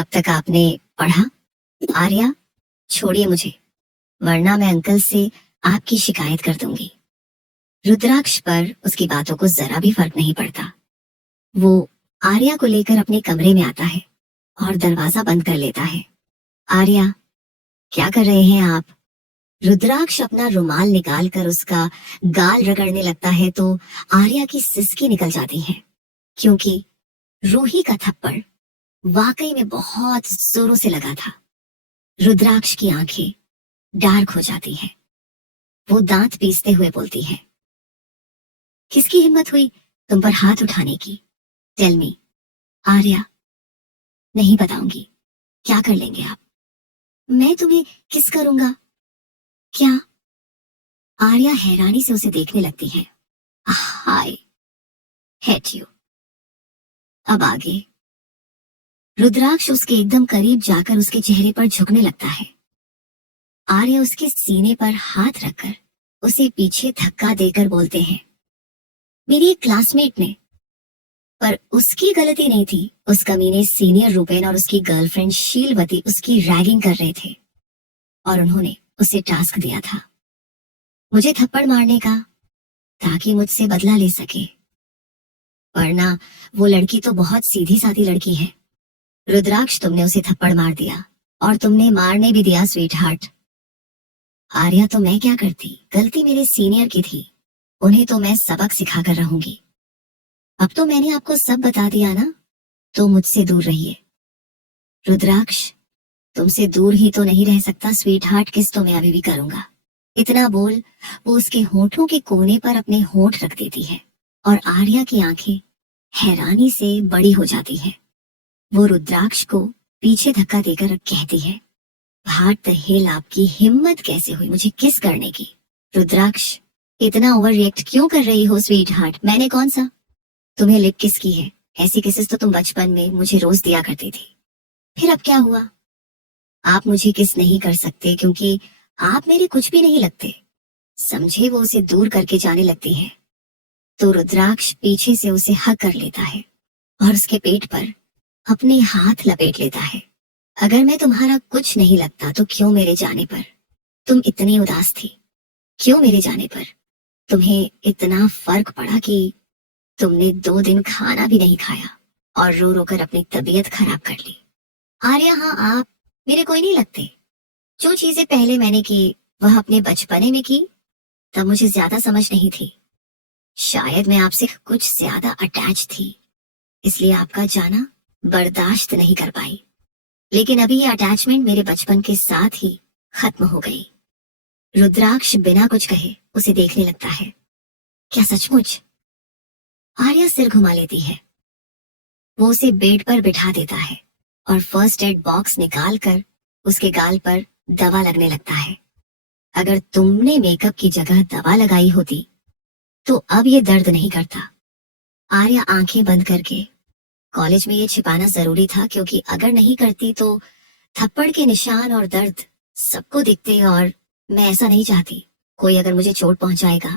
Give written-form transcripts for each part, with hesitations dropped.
अब तक आपने पढ़ा? आर्या, छोड़िए मुझे, वरना मैं अंकल से आपकी शिकायत कर दूंगी। रुद्राक्ष पर उसकी बातों को जरा भी फर्क नहीं पड़ता। वो आर्या को लेकर अपने कमरे में आता है और दरवाजा बंद कर लेता है। आर्या, क्या कर रहे हैं आप? रुद्राक्ष अपना रुमाल निकालकर उसका गाल रगड़ने लगता है तो आर्या की सिसकी निकल जाती है, क्योंकि रूही का थप्पड़ वाकई में बहुत जोरों से लगा था। रुद्राक्ष की आंखें डार्क हो जाती हैं। वो दांत पीसते हुए बोलती है, किसकी हिम्मत हुई तुम पर हाथ उठाने की? Tell me. आर्या, नहीं बताऊंगी। क्या कर लेंगे आप? मैं तुम्हें किस करूंगा? क्या? आर्या हैरानी से उसे देखने लगती है। हाय हेट यू। अब आगे। रुद्राक्ष उसके एकदम करीब जाकर उसके चेहरे पर झुकने लगता है। आर्या उसके सीने पर हाथ रखकर उसे पीछे धक्का देकर बोलते हैं, मेरी एक क्लासमेट ने, पर उसकी गलती नहीं थी। उस कमीने सीनियर रूपेन और उसकी गर्लफ्रेंड शीलवती उसकी रैगिंग कर रहे थे और उन्होंने उसे टास्क दिया था मुझे थप्पड़ मारने का, ताकि मुझसे बदला ले सके। वरना वो लड़की तो बहुत सीधी सादी लड़की है। रुद्राक्ष, तुमने उसे थप्पड़ मार दिया और तुमने मारने भी दिया स्वीट हार्ट। आर्या, तो मैं क्या करती? गलती मेरे सीनियर की थी, उन्हें तो मैं सबक सिखाकर रहूंगी। अब तो मैंने आपको सब बता दिया ना, तो मुझसे दूर रहिए। रुद्राक्ष, तुमसे दूर ही तो नहीं रह सकता स्वीट हार्ट, किस तो मैं अभी भी करूंगा। इतना बोल वो उसके होठों के कोने पर अपने होठ रख देती है और आर्या की आंखें हैरानी से बड़ी हो जाती है। वो रुद्राक्ष को पीछे धक्का देकर कहती है, व्हाट द हेल, आपकी हिम्मत कैसे हुई मुझे किस करने की? रुद्राक्ष, इतना ओवर रिएक्ट क्यों कर रही हो स्वीट हार्ट? मैंने कौन सा तुम्हें लिप किस की है? ऐसी किसेस तो तुम बचपन में मुझे रोज दिया करती थी। फिर अब क्या हुआ? आप मुझे किस नहीं कर सकते क्योंकि आप मेरे कुछ भी नहीं लगते, समझे? वो उसे दूर करके जाने लगती है तो रुद्राक्ष पीछे से उसे हग कर लेता है और उसके पेट पर अपने हाथ लपेट लेता है। अगर मैं तुम्हारा कुछ नहीं लगता तो क्यों मेरे जाने पर तुम इतनी उदास थी? क्यों मेरे जाने पर तुम्हें इतना फर्क पड़ा कि तुमने 2 दिन खाना भी नहीं खाया और रो रो कर अपनी तबीयत खराब कर ली? आर्या, हाँ, आप मेरे कोई नहीं लगते। जो चीजें पहले मैंने की वह अपने बचपने में की, तब मुझे ज्यादा समझ नहीं थी। शायद मैं आपसे कुछ ज्यादा अटैच थी, इसलिए आपका जाना बर्दाश्त नहीं कर पाई। लेकिन अभी ये अटैचमेंट मेरे बचपन के साथ ही खत्म हो गई। रुद्राक्ष बिना कुछ कहे उसे देखने लगता है। क्या सचमुच? आर्या सिर घुमा लेती है। वो उसे बेड पर बिठा देता है और फर्स्ट एड बॉक्स निकालकर उसके गाल पर दवा लगने लगता है। अगर तुमने मेकअप की जगह दवा लगाई होती तो अब ये दर्द नहीं करता। आर्या आंखें बंद करके, कॉलेज में ये छिपाना जरूरी था क्योंकि अगर नहीं करती तो थप्पड़ के निशान और दर्द सबको दिखते और मैं ऐसा नहीं चाहती कोई अगर मुझे चोट पहुंचाएगा।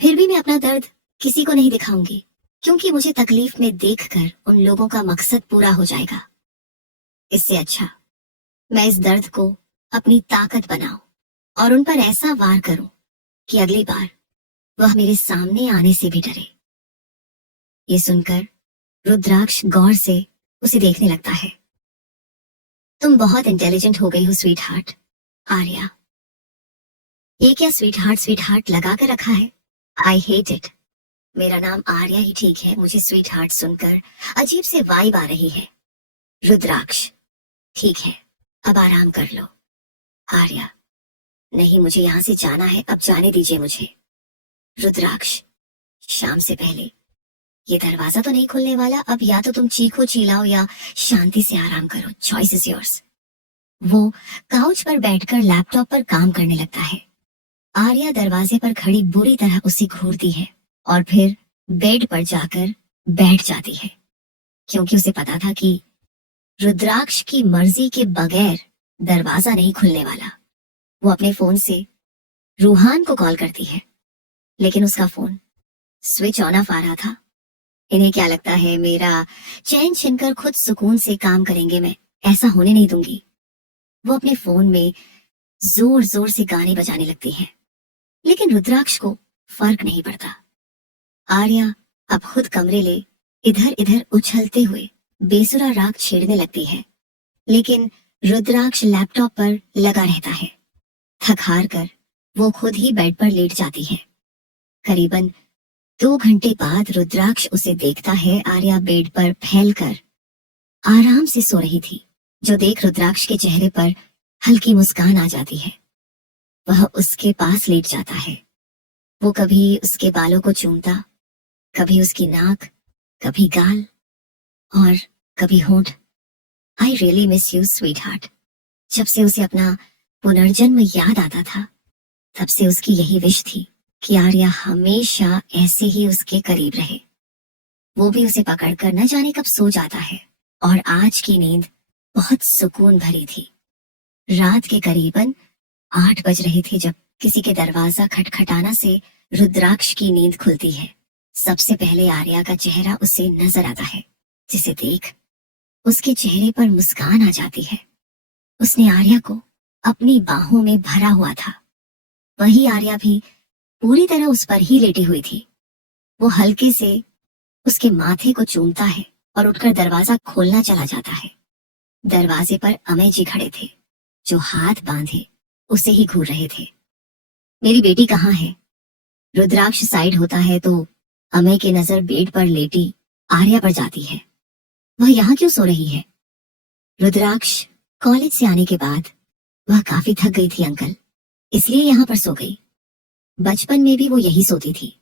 फिर भी मैं अपना दर्द किसी को नहीं दिखाऊंगी क्योंकि मुझे तकलीफ में देखकर उन लोगों का मकसद पूरा हो जाएगा। इससे अच्छा मैं इस दर्द को अपनी ताकत बनाऊं और उन पर ऐसा वार करूं कि अगली बार वह मेरे सामने आने से भी डरे। ये सुनकर रुद्राक्ष गौर से उसे देखने लगता है। तुम बहुत इंटेलिजेंट हो गई हो स्वीट हार्ट। आर्या, ये क्या स्वीट हार्ट लगा कर रखा है? I hate it. मेरा नाम आर्या ही ठीक है, मुझे स्वीट हार्ट सुनकर अजीब से वाइब आ रही है। रुद्राक्ष, ठीक है, अब आराम कर लो। आर्या, नहीं, मुझे यहाँ से जाना है, अब जाने दीजिए मुझे। रुद्राक्ष, शाम से पहले ये दरवाजा तो नहीं खुलने वाला। अब या तो तुम चीखो चिल्लाओ या शांति से आराम करो, चॉइस इज योर्स। वो काउच पर बैठकर लैपटॉप पर काम करने लगता है। आर्या दरवाजे पर खड़ी बुरी तरह उसे घूरती है और फिर बेड पर जाकर बैठ जाती है, क्योंकि उसे पता था कि रुद्राक्ष की मर्जी के बगैर दरवाजा नहीं खुलने वाला। वो अपने फोन से रूहान को कॉल करती है, लेकिन उसका फोन स्विच ऑन ऑफ आ रहा था। इन्हें क्या लगता है मेरा चैन छीनकर खुद सुकून से काम करेंगे? मैं ऐसा होने नहीं दूंगी। वो अपने फोन में जोर जोर से गाने बजाने लगती है, लेकिन रुद्राक्ष को फर्क नहीं पड़ता। आर्या अब खुद कमरे ले इधर इधर उछलते हुए बेसुरा राग छेड़ने लगती है, लेकिन रुद्राक्ष लैपटॉप पर लगा रहता है। थक हार कर वो खुद ही बेड पर लेट जाती है। करीबन 2 घंटे बाद रुद्राक्ष उसे देखता है। आर्या बेड पर फैलकर आराम से सो रही थी, जो देख रुद्राक्ष के चेहरे पर हल्की मुस्कान आ जाती है। वह उसके पास लेट जाता है। वो कभी उसके बालों को चूमता, कभी उसकी नाक, कभी गाल और कभी होंठ। I really miss you sweet heart. जब से उसे अपना पुनर्जन्म याद आता था, तब से उसकी यही विश थी कि आर्या हमेशा ऐसे ही उसके करीब रहे। वो भी उसे पकड़कर न जाने कब सो जाता है, और आज की नींद बहुत सुकून भरी थी। रात के करीबन 8 बज रहे थे जब किसी के दरवाजा खटखटाना से रुद्राक्ष की नींद खुलती है। सबसे पहले आर्या का चेहरा उसे नजर आता है, जिसे देख उसके चेहरे पर मुस्कान आ जाती है। उसने आर्या को अपनी बाहों में भरा हुआ था। वही आर्या भी पूरी तरह उस पर ही लेटी हुई थी। वो हल्के से उसके माथे को चूमता है और उठकर दरवाजा खोलना चला जाता है। दरवाजे पर अमय जी खड़े थे, जो हाथ बांधे उसे ही घूर रहे थे। मेरी बेटी कहाँ है? रुद्राक्ष साइड होता है तो अमय की नजर बेड पर लेटी आर्या पर जाती है। वह यहाँ क्यों सो रही है? रुद्राक्ष कॉलेज से आने के बाद वह काफी थक गई थी अंकल, इसलिए यहाँ पर सो गई। बचपन में भी वो यही सोती थी।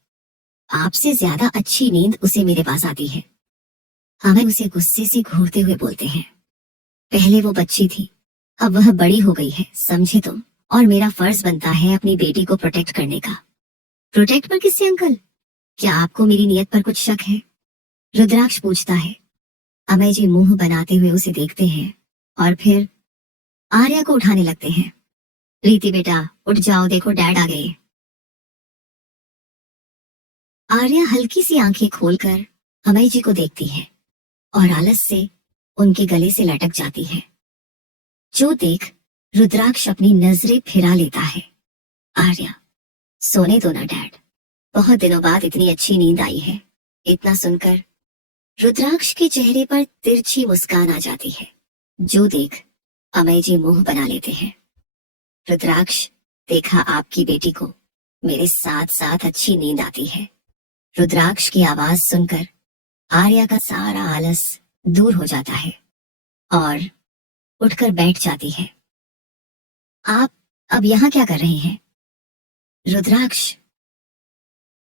आपसे ज्यादा अच्छी नींद उसे मेरे पास आती है। अमय उसे गुस्से से घूरते हुए बोलते हैं। पहले वो बच्ची थी, अब वह बड़ी हो गई है, समझे तुम? और मेरा फर्ज बनता है अपनी बेटी को प्रोटेक्ट करने का। प्रोटेक्ट पर किससे अंकल? क्या आपको मेरी नीयत पर कुछ शक है? रुद्राक्ष पूछता है। अमय जी मुंह बनाते हुए उसे देखते हैं और फिर आर्या को उठाने लगते हैं। प्रीति बेटा उठ जाओ, देखो डैड आ गए। आर्या हल्की सी आंखें खोलकर अमय जी को देखती है और आलस से उनके गले से लटक जाती है, जो देख रुद्राक्ष अपनी नजरें फिरा लेता है। आर्या, सोने दो ना डैड, बहुत दिनों बाद इतनी अच्छी नींद आई है। इतना सुनकर रुद्राक्ष के चेहरे पर तिरछी मुस्कान आ जाती है, जो देख अमय जी मुंह बना लेते हैं। रुद्राक्ष, देखा आपकी बेटी को मेरे साथ साथ अच्छी नींद आती है। रुद्राक्ष की आवाज सुनकर आर्या का सारा आलस दूर हो जाता है और उठकर बैठ जाती है। आप अब यहाँ क्या कर रहे हैं? रुद्राक्ष,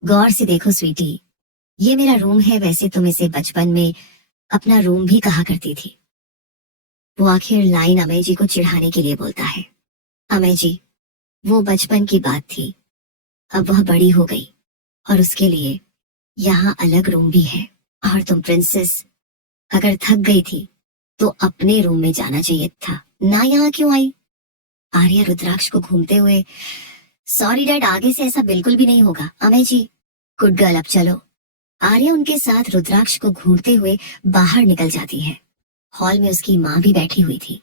गौर से देखो स्वीटी, ये मेरा रूम है। वैसे तुम इसे बचपन में अपना रूम भी कहा करती थी। वो आखिर लाइन अमय जी को चिढ़ाने के लिए बोलता है। अमय जी, वो बचपन की बात थी, अब वह बड़ी हो गई और उसके लिए यहाँ अलग रूम भी है। और तुम प्रिंसेस, अगर थक गई थी तो अपने रूम में जाना चाहिए था ना, यहाँ क्यों आई? आर्या रुद्राक्ष को घूमते हुए, सॉरी डैड, आगे से ऐसा बिल्कुल भी नहीं होगा। अमय जी, गुड गर्ल, अब चलो। आर्या उनके साथ रुद्राक्ष को घूरते हुए बाहर निकल जाती है। हॉल में उसकी माँ भी बैठी हुई थी।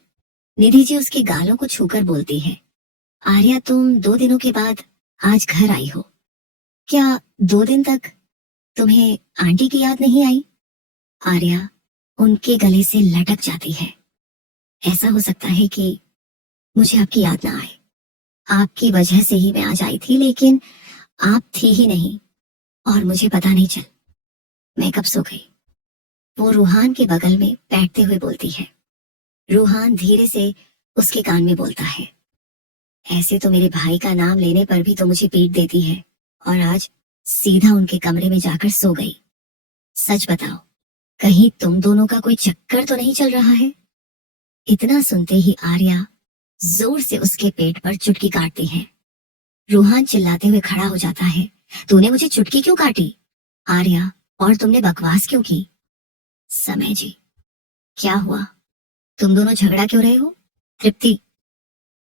निधि जी उसके गालों को छूकर बोलती है, आर्या तुम 2 दिनों के बाद आज घर आई हो, क्या 2 दिन तक तुम्हें आंटी की याद नहीं आई? आर्या उनके गले से लटक जाती है। ऐसा हो सकता है कि मुझे आपकी याद ना आए, आपकी वजह से ही मैं आज आई थी, लेकिन आप थी ही नहीं और मुझे पता नहीं चल मैं कब सो गई। वो रूहान के बगल में बैठते हुए बोलती है। रूहान धीरे से उसके कान में बोलता है, ऐसे तो मेरे भाई का नाम लेने पर भी तो मुझे पीट देती है, और आज सीधा उनके कमरे में जाकर सो गई। सच बताओ, कहीं तुम दोनों का कोई चक्कर तो नहीं चल रहा है? इतना सुनते ही आर्या जोर से उसके पेट पर चुटकी काटती है। रूहान चिल्लाते हुए खड़ा हो जाता है, तूने मुझे चुटकी क्यों काटी? आर्या, और तुमने बकवास क्यों की? समय जी, क्या हुआ? तुम दोनों झगड़ा क्यों रहे हो? तृप्ति,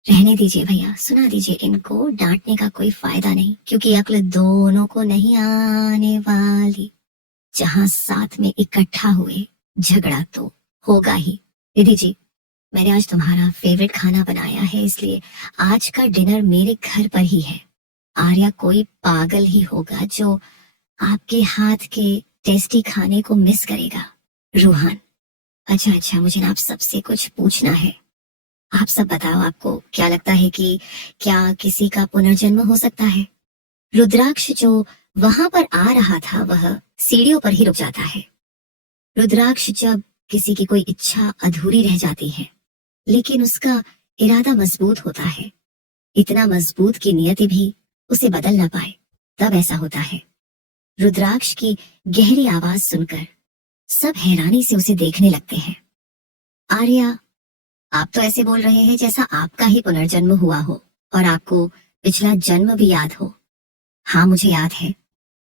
रहने दीजिए भैया, सुना दीजिए इनको, डांटने का कोई फायदा नहीं, क्योंकि अक्ल दोनों को नहीं आने वाली। जहां साथ में इकट्ठा हुए झगड़ा तो होगा ही। दीदी जी, मैंने आज तुम्हारा फेवरेट खाना बनाया है, इसलिए आज का डिनर मेरे घर पर ही है। आर्या कोई पागल ही होगा जो आपके हाथ के टेस्टी खाने को मिस करेगा। रूहान, अच्छा अच्छा, मुझे ना आप सबसे कुछ पूछना है। आप सब बताओ, आपको क्या लगता है कि क्या किसी का पुनर्जन्म हो सकता है? रुद्राक्ष जो वहां पर आ रहा था वह सीढ़ियों पर ही रुक जाता है। रुद्राक्ष जब किसी की कोई इच्छा अधूरी रह जाती है लेकिन उसका इरादा मजबूत होता है, इतना मजबूत कि नियति भी उसे बदल ना पाए, तब ऐसा होता है। रुद्राक्ष की गहरी आवाज सुनकर सब हैरानी से उसे देखने लगते हैं। आर्या, आप तो ऐसे बोल रहे हैं जैसा आपका ही पुनर्जन्म हुआ हो और आपको पिछला जन्म भी याद हो। हाँ, मुझे याद है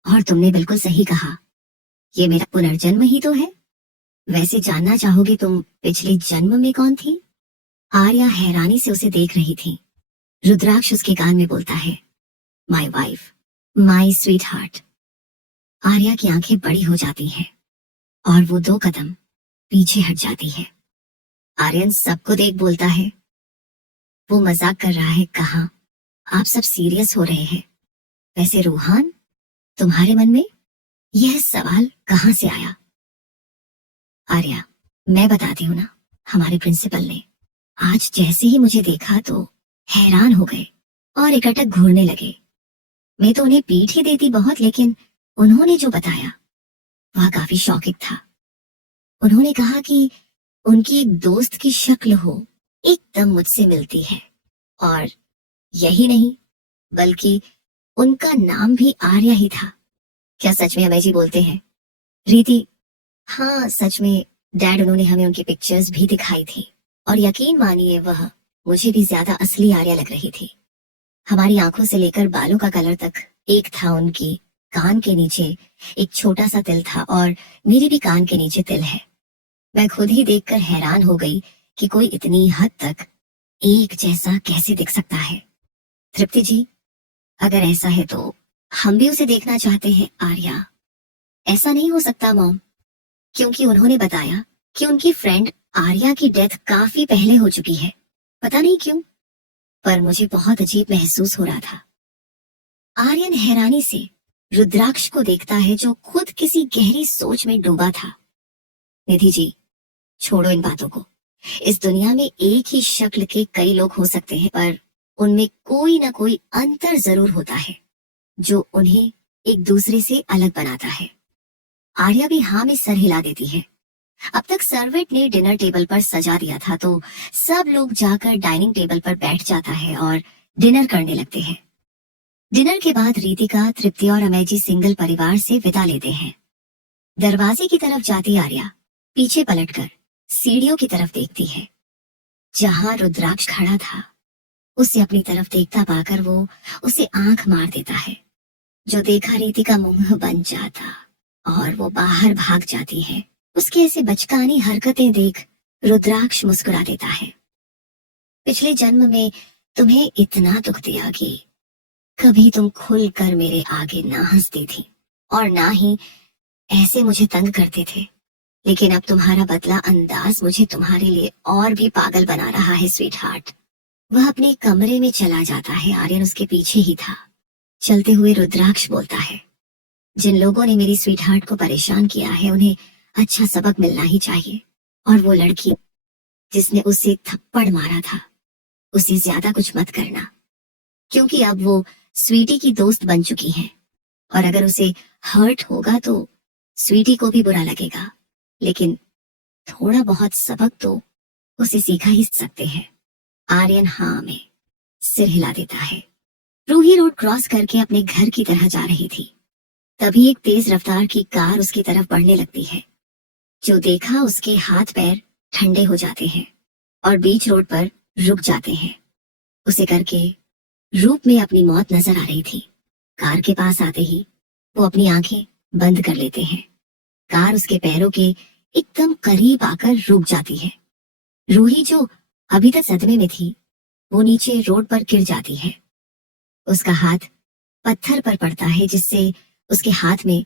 और तुमने बिल्कुल सही कहा, ये मेरा पुनर्जन्म ही तो है। वैसे जानना चाहोगे तुम पिछले जन्म में कौन थी? आर्या हैरानी से उसे देख रही थी। रुद्राक्ष उसके कान में बोलता है, my wife, my sweet heart. Arya की आंखें बड़ी हो जाती हैं और वो 2 कदम पीछे हट जाती है। आर्यन सबको देख बोलता है, वो मजाक कर रहा है, कहा आप सब सीरियस हो रहे हैं। वैसे रूहान, तुम्हारे मन में यह सवाल कहां से आया? आर्या, मैं बताती हूँ ना। हमारे प्रिंसिपल ने आज जैसे ही मुझे देखा तो हैरान हो गए और एकटक घूरने लगे। मैं तो उन्हें पीठ ही देती बहुत, लेकिन उन्होंने जो बताया वह काफी शॉकिंग था। उन्होंने कहा कि उनकी एक दोस्त की शक्ल हो एकदम मुझसे मिलती है, और यही नहीं बल्कि उनका नाम भी आर्या ही था। क्या सच में अमेजी बोलते हैं? रीति, हाँ सच में। डैड, उन्होंने हमें उनकी पिक्चर्स भी दिखाई थी और यकीन मानिए वह मुझे भी ज्यादा असली आर्या लग रही थी। हमारी आंखों से लेकर बालों का कलर तक एक था। उनकी कान के नीचे एक छोटा सा तिल था और मेरे भी कान के नीचे तिल है। मैं खुद ही देखकर हैरान हो गई कि कोई इतनी हद तक एक जैसा कैसे दिख सकता है। तृप्ति जी, अगर ऐसा है तो हम भी उसे देखना चाहते हैं। आर्या, ऐसा नहीं हो सकता मॉम, क्योंकि उन्होंने बताया कि उनकी फ्रेंड आर्या की डेथ काफी पहले हो चुकी है। पता नहीं क्यों, पर मुझे बहुत अजीब महसूस हो रहा था। आर्यन हैरानी से रुद्राक्ष को देखता है जो खुद किसी गहरी सोच में डूबा था। निधि जी, छोड़ो इन बातों को। इस दुनिया में एक ही शक्ल के कई लोग हो सकते हैं, पर उनमें कोई ना कोई अंतर जरूर होता है जो उन्हें एक दूसरे से अलग बनाता है। आर्या भी हाँ में सर हिला देती है। अब तक सर्वेंट ने डिनर टेबल पर सजा दिया था तो सब लोग जाकर डाइनिंग टेबल पर बैठ जाता है और डिनर करने लगते हैं। डिनर के बाद रीतिका, तृप्ति और अमेजी सिंगल परिवार से विदा लेते हैं। दरवाजे की तरफ जाती आर्या पीछे पलटकर सीढ़ियों की तरफ देखती है। जहां रुद्राक्ष खड़ा था उसे अपनी तरफ देखता पाकर वो उसे आंख मार देता है। जो देखा रीति का मुंह बन जाता और वो बाहर भाग जाती है। उसकी ऐसे बचकानी हरकतें देख रुद्राक्ष मुस्कुरा देता है। पिछले जन्म में तुम्हें इतना दुख दिया कि कभी तुम खुलकर मेरे आगे ना हंसती थी और ना ही ऐसे मुझे तंग करते थे, लेकिन अब तुम्हारा बदला अंदाज मुझे तुम्हारे लिए और भी पागल बना रहा है स्वीट हार्ट। वह अपने कमरे में चला जाता है। आर्यन उसके पीछे ही था। चलते हुए रुद्राक्ष बोलता है, जिन लोगों ने मेरी स्वीट हार्ट को परेशान किया है उन्हें अच्छा सबक मिलना ही चाहिए। और वो लड़की जिसने उसे थप्पड़ मारा था, उसे ज्यादा कुछ मत करना, क्योंकि अब वो स्वीटी की दोस्त बन चुकी है और अगर उसे हर्ट होगा तो स्वीटी को भी बुरा लगेगा, लेकिन थोड़ा बहुत सबक तो उसे सिखा ही सकते हैं। आर्यन हाँ में सिर हिला देता है। रूही रोड क्रॉस करके अपने घर की तरह जा रही थी। तभी एक तेज रफ्तार की कार उसकी तरफ बढ़ने लगती है। जो देखा उसके हाथ पैर ठंडे हो जाते हैं और बीच रोड पर रुक जाते हैं। उसे करके रूप में अपनी मौत नजर आ रही थी। कार के पास आते ही वो अपनी आंखें बंद कर लेते हैं। कार उसके पैरों के एकदम करीब आकर रुक जाती है। रूही जो अभी तक सदमे में थी वो नीचे रोड पर गिर जाती है। उसका हाथ पत्थर पर पड़ता है जिससे उसके हाथ में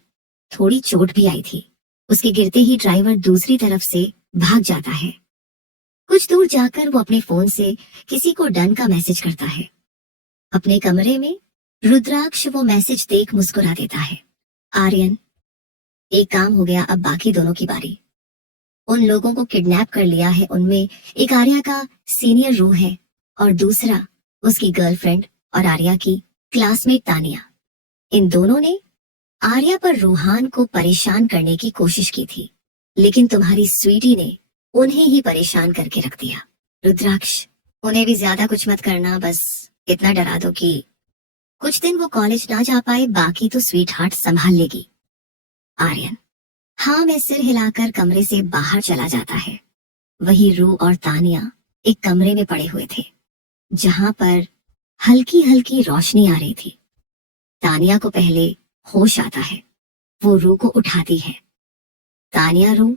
थोड़ी चोट भी आई थी। उसके गिरते ही ड्राइवर दूसरी तरफ से भाग जाता है। कुछ दूर जाकर वो अपने फोन से किसी को डन का मैसेज करता है। अपने कमरे में रुद्राक्ष वो मैसेज देख मुस्कुरा देता है। आर्यन, एक काम हो गया, अब बाकी दोनों की बारी। उन लोगों को किडनैप कर लिया है। उनमें एक आर्या का सीनियर रू है और दूसरा उसकी गर्लफ्रेंड और आर्या की क्लासमेट तानिया। इन दोनों ने आर्या पर रूहान को परेशान करने की कोशिश की थी, लेकिन तुम्हारी स्वीटी ने उन्हें ही परेशान करके रख दिया। रुद्राक्ष, उन्हें भी ज्यादा कुछ मत करना, बस इतना डरा दो कि कुछ दिन वो कॉलेज ना जा पाए, बाकी तो स्वीट हार्ट संभाल लेगी। आर्यन, हाँ, में सिर हिलाकर कमरे से बाहर चला जाता है। वही रू और तानिया एक कमरे में पड़े हुए थे, जहां पर हल्की हल्की रोशनी आ रही थी। तानिया को पहले होश आता है। वो रू को उठाती है। तानिया, रू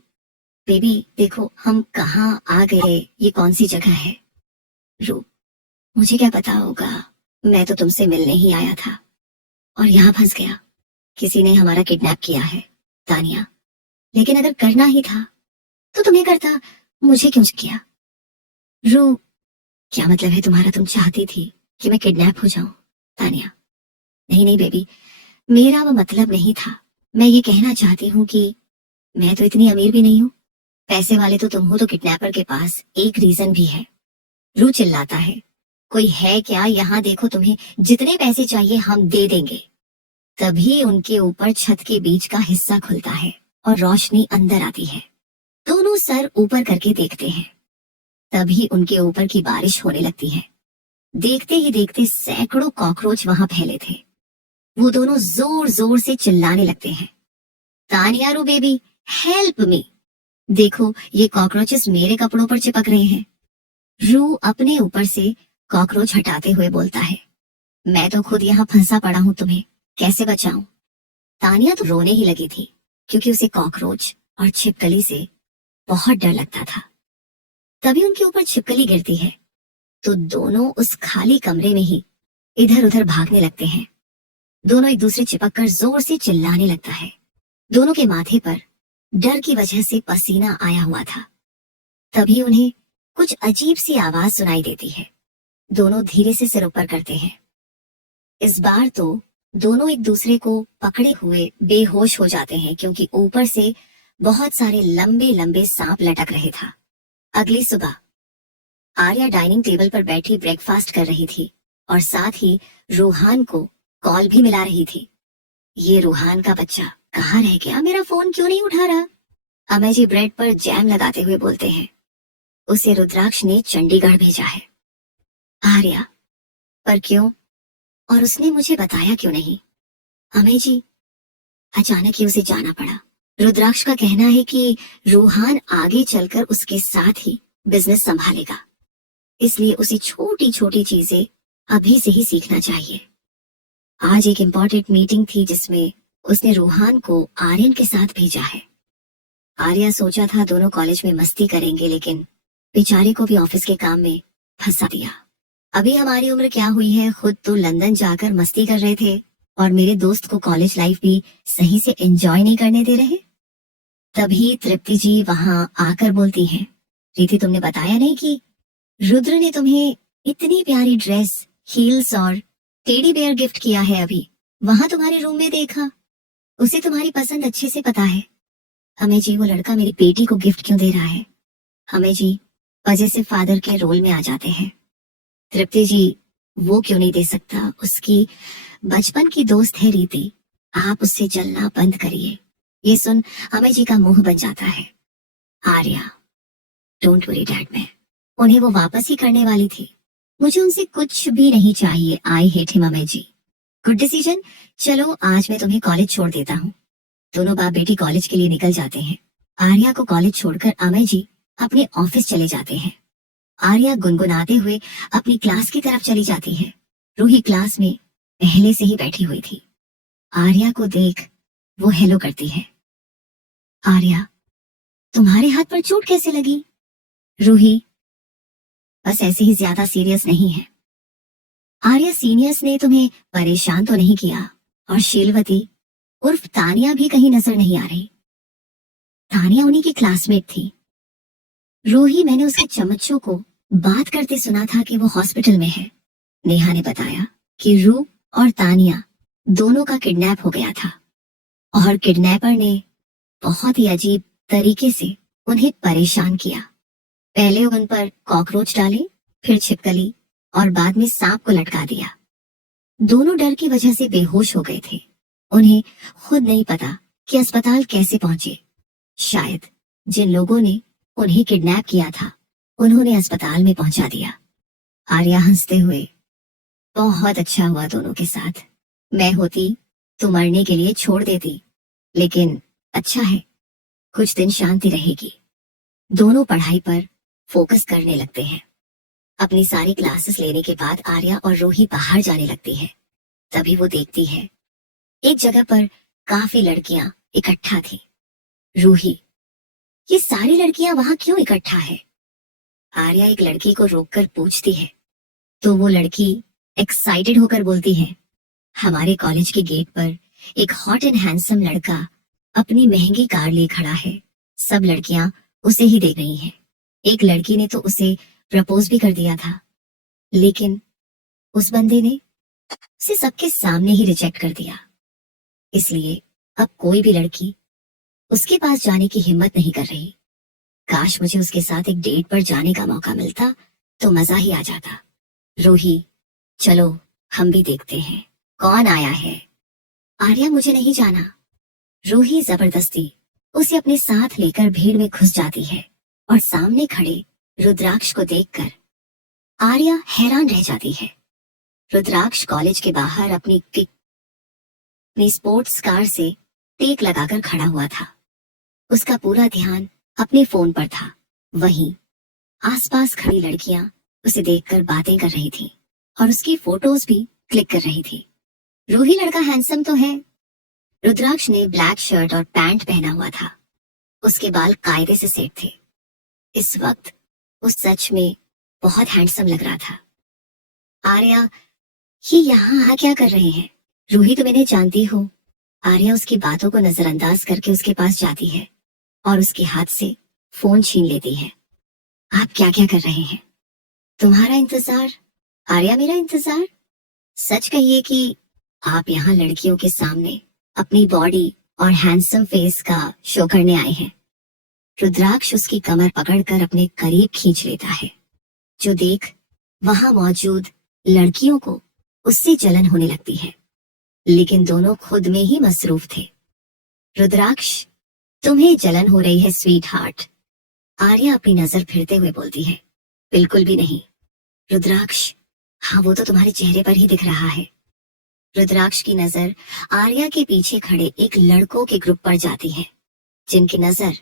बेबी, देखो हम कहाँ आ गए, ये कौन सी जगह है? रू, मुझे क्या पता होगा, मैं तो तुमसे मिलने ही आया था और यहाँ फंस गया। किसी ने हमारा किडनैप किया है। तानिया, लेकिन अगर करना ही था तो तुम्हें करता, मुझे क्यों किया? रू, क्या मतलब है तुम्हारा? तुम चाहती थी कि मैं किडनैप हो जाऊं? तानिया, नहीं नहीं बेबी, मेरा वो मतलब नहीं था। मैं ये कहना चाहती हूँ कि मैं तो इतनी अमीर भी नहीं हूँ। पैसे वाले तो तुम हो, तो किडनैपर के पास एक रीजन भी है। रू चिल्लाता है, कोई है क्या? यहाँ देखो, तुम्हें जितने पैसे चाहिए हम दे देंगे। तभी उनके ऊपर छत के बीच का हिस्सा खुलता है और रोशनी अंदर आती है। दोनों सर ऊपर करके देखते हैं। तभी उनके ऊपर की बारिश होने लगती है। देखते ही देखते सैकड़ों कॉकरोच वहां फैले थे। वो दोनों जोर जोर से चिल्लाने लगते हैं, तानिया, रू बेबी, हेल्प मी, देखो ये कॉकरोचेस मेरे कपड़ों पर चिपक रहे हैं। रू अपने ऊपर से कॉकरोच हटाते हुए बोलता है, मैं तो खुद यहाँ फंसा पड़ा हूँ, तुम्हें कैसे बचाऊं? तानिया तो रोने ही लगी थी, क्योंकि उसे कॉकरोच और छिपकली से बहुत डर लगता था। तभी उनके ऊपर छिपकली गिरती है तो दोनों उस खाली कमरे में ही इधर उधर भागने लगते हैं। दोनों एक दूसरे चिपक कर जोर से चिल्लाने लगता है। दोनों के माथे पर डर की वजह से पसीना आया हुआ था। तभी उन्हें कुछ अजीब सी आवाज सुनाई देती है। दोनों धीरे से सिर ऊपर करते हैं। इस बार तो दोनों एक दूसरे को पकड़े हुए बेहोश हो जाते हैं, क्योंकि ऊपर से बहुत सारे लंबे लंबे सांप लटक रहे था। अगली सुबह आर्या डाइनिंग टेबल पर बैठी ब्रेकफास्ट कर रही थी और साथ ही रूहान को कॉल भी मिला रही थी। ये रूहान का बच्चा कहाँ रह गया? मेरा फोन क्यों नहीं उठा रहा? अमय जी ब्रेड पर जैम लगाते हुए बोलते हैं, उसे रुद्राक्ष ने चंडीगढ़ भेजा है। आर्या, पर क्यों? और उसने मुझे बताया क्यों नहीं? अमय जी, अचानक ही उसे जाना पड़ा। रुद्राक्ष का कहना है कि रूहान आगे चलकर उसके साथ ही बिजनेस संभालेगा, इसलिए उसे छोटी छोटी चीजें अभी से ही सीखना चाहिए। आज एक इम्पोर्टेंट मीटिंग थी जिसमें उसने रूहान को आर्यन के साथ भेजा है। आर्या सोचा था दोनों कॉलेज में मस्ती करेंगे, लेकिन बेचारे को भी ऑफिस के काम में फंसा दिया। अभी हमारी उम्र क्या हुई है, खुद तो लंदन जाकर मस्ती कर रहे थे और मेरे दोस्त को कॉलेज लाइफ भी सही से एंजॉय नहीं करने दे रहे। तभी तृप्ति जी वहां आकर बोलती हैं, रीति, तुमने बताया नहीं कि रुद्र ने तुम्हें इतनी प्यारी ड्रेस, हील्स और टेडी बेयर गिफ्ट किया है? अभी वहां तुम्हारे रूम में देखा, उसे तुम्हारी पसंद अच्छे से पता है। हमें जी, वो लड़का मेरी बेटी को गिफ्ट क्यों दे रहा है? हमें जी वजह से फादर के रोल में आ जाते हैं। तृप्ति जी, वो क्यों नहीं दे सकता? उसकी बचपन की दोस्त है रीति, आप उससे जलना बंद करिए। ये सुन हमें जी का मुंह बन जाता है। आर्या, डोंट वरी डैड, मैं उन्हें वो वापस ही करने वाली थी। मुझे उनसे कुछ भी नहीं चाहिए। I hate him Amay ji. Good decision. चलो आज मैं तुम्हें कॉलेज छोड़ देता हूँ। दोनों बाप बेटी कॉलेज के लिए निकल जाते हैं। आर्या को कॉलेज छोड़कर अमय जी अपने ऑफिस चले जाते हैं। आर्या गुनगुनाते हुए अपनी क्लास की तरफ चली जाती है। रूही क्लास में पहले से ही बैठी हुई थी। आर्या को देख वो हेलो करती है। आर्या, तुम्हारे हाथ पर चोट कैसे लगी? रूही, बस ऐसे ही, ज्यादा सीरियस नहीं है। आर्या, सीनियर्स ने तुम्हें परेशान तो नहीं किया? और शीलवती उर्फ तानिया भी कहीं नजर नहीं आ रही? तानिया उन्हीं की क्लासमेट थी। रूही, मैंने उसके चमच्चों को बात करते सुना था कि वो हॉस्पिटल में है। नेहा ने बताया कि रू और तानिया दोनों का किडनैप हो गया था और किडनैपर ने बहुत ही अजीब तरीके से उन्हें परेशान किया। पहले उन पर कॉकरोच डाले, फिर छिपकली और बाद में सांप को लटका दिया। दोनों डर की वजह से बेहोश हो गए थे। उन्हें खुद नहीं पता कि अस्पताल कैसे पहुंचे। शायद जिन लोगों ने उन्हें किडनैप किया था उन्होंने अस्पताल में पहुंचा दिया। आर्या हंसते हुए, बहुत अच्छा हुआ दोनों के साथ। मैं होती तो मरने के लिए छोड़ देती, लेकिन अच्छा है, कुछ दिन शांति रहेगी। दोनों पढ़ाई पर फोकस करने लगते हैं। अपनी सारी क्लासेस लेने के बाद आर्या और रूही बाहर जाने लगती है। तभी वो देखती है एक जगह पर काफी लड़कियां इकट्ठा थी। रूही, ये सारी लड़कियां वहां क्यों इकट्ठा है? आर्या एक लड़की को रोककर पूछती है, तो वो लड़की एक्साइटेड होकर बोलती है, हमारे कॉलेज के गेट पर एक हॉट एंड हैंडसम लड़का अपनी महंगी कार ले खड़ा है। सब लड़कियां उसे ही देख रही हैं। एक लड़की ने तो उसे प्रपोज भी कर दिया था, लेकिन उस बंदे ने उसे सबके सामने ही रिजेक्ट कर दिया। इसलिए अब कोई भी लड़की उसके पास जाने की हिम्मत नहीं कर रही। काश मुझे उसके साथ एक डेट पर जाने का मौका मिलता तो मजा ही आ जाता। रूही, चलो हम भी देखते हैं कौन आया है। आर्या, मुझे नहीं जाना। रूही जबरदस्ती उसे अपने साथ लेकर भीड़ में घुस जाती है और सामने खड़े रुद्राक्ष को देखकर आर्या हैरान रह जाती है। रुद्राक्ष कॉलेज के बाहर अपनी स्पोर्ट्स कार से टेक लगाकर खड़ा हुआ था। उसका पूरा ध्यान अपने फोन पर था। वहीं आसपास खड़ी लड़कियां उसे देखकर बातें कर रही थीं और उसकी फोटोज भी क्लिक कर रही थी। रूही लड़का हैंडसम तो है। रुद्राक्ष ने ब्लैक शर्ट और पैंट पहना हुआ था। उसके बाल कायदे से सेट थे। इस वक्त वो सच में बहुत हैंडसम लग रहा था। आर्या, ये यहाँ क्या कर रहे हैं? रूही, तुम इन्हें जानती हो? आर्या उसकी बातों को नजरअंदाज करके उसके पास जाती है और उसके हाथ से फोन छीन लेती है। आप क्या क्या कर रहे हैं? तुम्हारा इंतजार? आर्या, मेरा इंतजार? सच कहिए कि आप यहाँ लड़कियों के सामने अपनी बॉडी और हैंडसम फेस का शो करने आए हैं। रुद्राक्ष उसकी कमर पकड़कर अपने करीब खींच लेता है, जो देख वहां मौजूद लड़कियों को उससे जलन होने लगती है, लेकिन दोनों खुद में ही मसरूफ थे। रुद्राक्ष, तुम्हें जलन हो रही है स्वीट हार्ट? आर्या अपनी नजर फिरते हुए बोलती है, बिल्कुल भी नहीं। रुद्राक्ष, हाँ वो तो तुम्हारे चेहरे पर ही दिख रहा है। रुद्राक्ष की नजर आर्या के पीछे खड़े एक लड़कों के ग्रुप पर जाती है, जिनकी नजर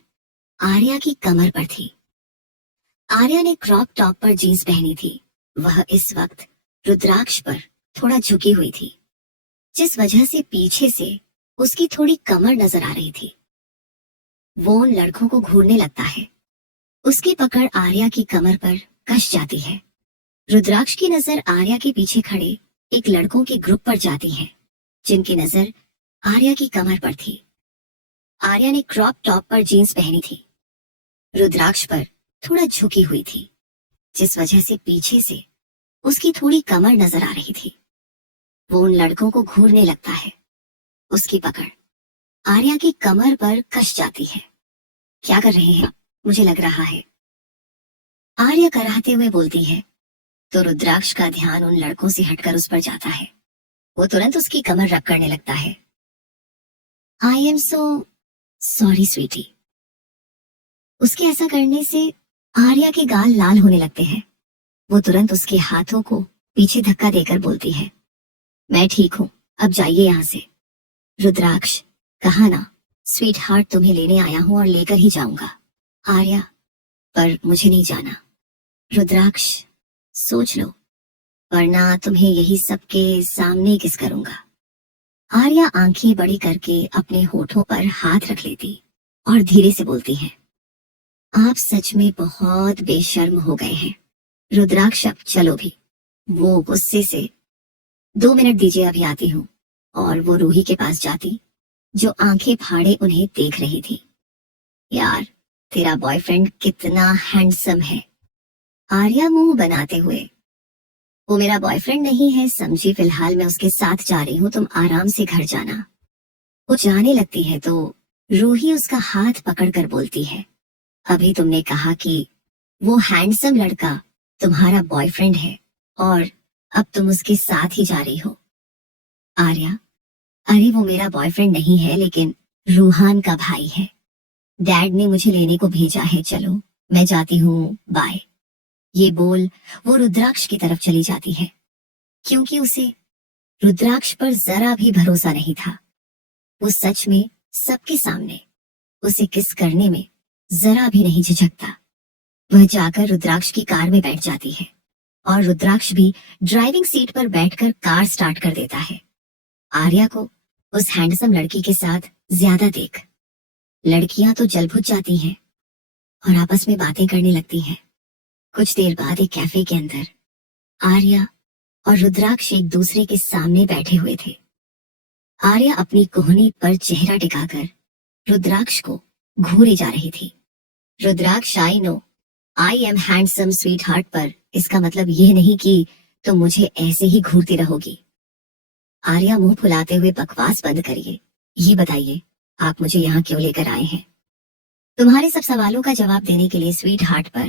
आर्या की कमर पर थी। आर्या ने क्रॉप टॉप पर जीन्स पहनी थी। वह इस वक्त रुद्राक्ष पर थोड़ा झुकी हुई थी, जिस वजह से पीछे से उसकी थोड़ी कमर नजर आ रही थी। वो उन लड़कों को घूरने लगता है। उसकी पकड़ आर्या की कमर पर कस जाती है। रुद्राक्ष की नजर आर्या के पीछे खड़े एक लड़कों के ग्रुप पर जाती है, जिनकी नजर आर्या की कमर पर थी। आर्या ने क्रॉप टॉप पर जीन्स पहनी थी। रुद्राक्ष पर थोड़ा झुकी हुई थी, जिस वजह से पीछे से उसकी थोड़ी कमर नजर आ रही थी। वो उन लड़कों को घूरने लगता है। उसकी पकड़ आर्या की कमर पर कस जाती है। क्या कर रहे हैं? मुझे लग रहा है, आर्या कराहते हुए बोलती है। तो रुद्राक्ष का ध्यान उन लड़कों से हटकर उस पर जाता है। वो तुरंत उसकी कमर रब करने लगता है। I am so sorry sweetie. उसके ऐसा करने से आर्या के गाल लाल होने लगते हैं। वो तुरंत उसके हाथों को पीछे धक्का देकर बोलती है, मैं ठीक हूं, अब जाइए यहाँ से। रुद्राक्ष, कहा ना स्वीट हार्ट, तुम्हें लेने आया हूं और लेकर ही जाऊंगा। आर्या, पर मुझे नहीं जाना। रुद्राक्ष, सोच लो, वरना तुम्हें यही सबके सामने किस करूंगा। आर्या आंखें बड़ी करके अपने होठों पर हाथ रख लेती और धीरे से बोलती है, आप सच में बहुत बेशर्म हो गए हैं। रुद्राक्ष, अब चलो भी। वो गुस्से से, 2 मिनट दीजिए, अभी आती हूँ। और वो रूही के पास जाती, जो आंखें फाड़े उन्हें देख रही थी। यार, तेरा बॉयफ्रेंड कितना हैंडसम है। आर्या मुंह बनाते हुए, वो मेरा बॉयफ्रेंड नहीं है समझी, फिलहाल मैं उसके साथ जा रही हूँ, तुम आराम से घर जाना। वो जाने लगती है तो रूही उसका हाथ पकड़कर बोलती है, अभी तुमने कहा कि वो हैंडसम लड़का तुम्हारा बॉयफ्रेंड है और अब तुम उसके साथ ही जा रही हो। आर्या, अरे वो मेरा बॉयफ्रेंड नहीं है लेकिन रूहान का भाई है। डैड ने मुझे लेने को भेजा है, चलो मैं जाती हूँ, बाय। ये बोल वो रुद्राक्ष की तरफ चली जाती है, क्योंकि उसे रुद्राक्ष पर जरा भी भरोसा नहीं था। वो सच में सबके सामने उसे किस करने में जरा भी नहीं झिझकता। वह जाकर रुद्राक्ष की कार में बैठ जाती है और रुद्राक्ष भी ड्राइविंग सीट पर बैठकर कार स्टार्ट कर देता है। आर्या को उस हैंडसम लड़की के साथ ज्यादा देख लड़कियां तो जल बुझ जाती हैं और आपस में बातें करने लगती हैं। कुछ देर बाद एक कैफे के अंदर आर्या और रुद्राक्ष एक दूसरे के सामने बैठे हुए थे। आर्या अपनी कोहनी पर चेहरा टिकाकर रुद्राक्ष को घूरे जा रही थी। Rudraksh, I know I am handsome sweetheart, पर इसका मतलब ये नहीं कि तुम मुझे ऐसे ही घूरती रहोगी। आर्या मुंह फुलाते हुए, बकवास बंद करिए, ये बताइए आप मुझे यहाँ क्यों लेकर आए हैं? तुम्हारे सब सवालों का जवाब देने के लिए स्वीट हार्ट, पर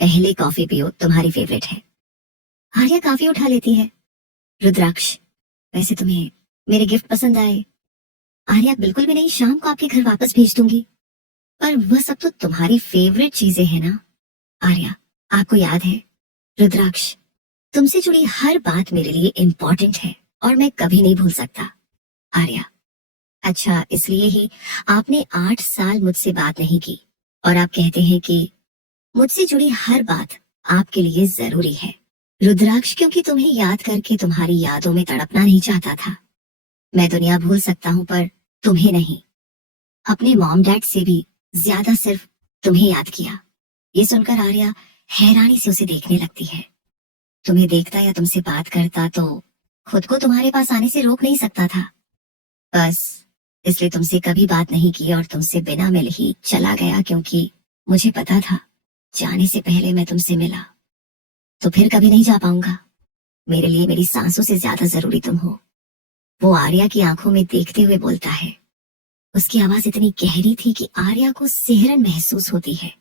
पहले कॉफी पियो, तुम्हारी फेवरेट है। आर्या काफी उठा लेती है। रुद्राक्ष, वैसे तुम्हें मेरे गिफ्ट पसंद आए? आर्या, बिल्कुल भी नहीं, शाम को आपके घर वापस भेज दूंगी। पर वह सब तो तुम्हारी फेवरेट चीजें हैं ना। आर्या, आपको याद है रुद्राक्ष, तुमसे जुड़ी हर बात मेरे लिए इम्पोर्टेंट है और मैं कभी नहीं भूल सकता। आर्या, अच्छा इसलिए ही आपने 8 साल मुझसे बात नहीं की और आप कहते हैं कि मुझसे जुड़ी हर बात आपके लिए जरूरी है। रुद्राक्ष, क्योंकि तुम्हें याद करके तुम्हारी यादों में तड़पना नहीं चाहता था। मैं दुनिया भूल सकता हूँ पर तुम्हें नहीं। अपने मॉम डैड से भी ज्यादा सिर्फ तुम्हें याद किया। ये सुनकर आर्या हैरानी से उसे देखने लगती है। तुम्हें देखता या तुमसे बात करता तो खुद को तुम्हारे पास आने से रोक नहीं सकता था, बस इसलिए तुमसे कभी बात नहीं की और तुमसे बिना मिले ही चला गया, क्योंकि मुझे पता था जाने से पहले मैं तुमसे मिला तो फिर कभी नहीं जा पाऊंगा। मेरे लिए मेरी सांसों से ज्यादा जरूरी तुम हो। वो आर्या की आंखों में देखते हुए बोलता है। उसकी आवाज इतनी गहरी थी कि आर्या को सिहरन महसूस होती है।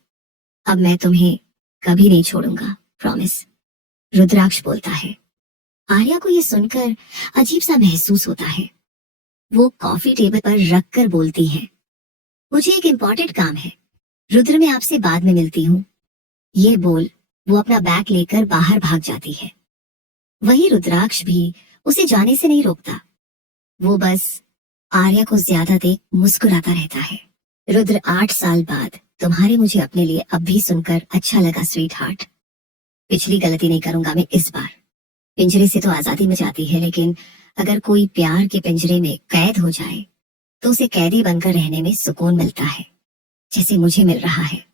अब मैं तुम्हें कभी नहीं छोड़ूंगा, प्रॉमिस। रुद्राक्ष बोलता है। आर्या को यह सुनकर अजीब सा महसूस होता है। वो कॉफी टेबल पर रख कर बोलती है, मुझे एक इम्पोर्टेंट काम है, रुद्र मैं आपसे बाद में मिलती हूँ। ये बोल वो अपना बैग लेकर बाहर भाग जाती है। वही रुद्राक्ष भी उसे जाने से नहीं रोकता। वो बस आर्या को ज्यादा देख मुस्कुराता रहता है। रुद्र, 8 साल बाद तुम्हारे मुझे अपने लिए अब भी सुनकर अच्छा लगा स्वीट हार्ट। पिछली गलती नहीं करूंगा मैं इस बार। पिंजरे से तो आजादी मिल जाती है, लेकिन अगर कोई प्यार के पिंजरे में कैद हो जाए तो उसे कैदी बनकर रहने में सुकून मिलता है, जैसे मुझे मिल रहा है।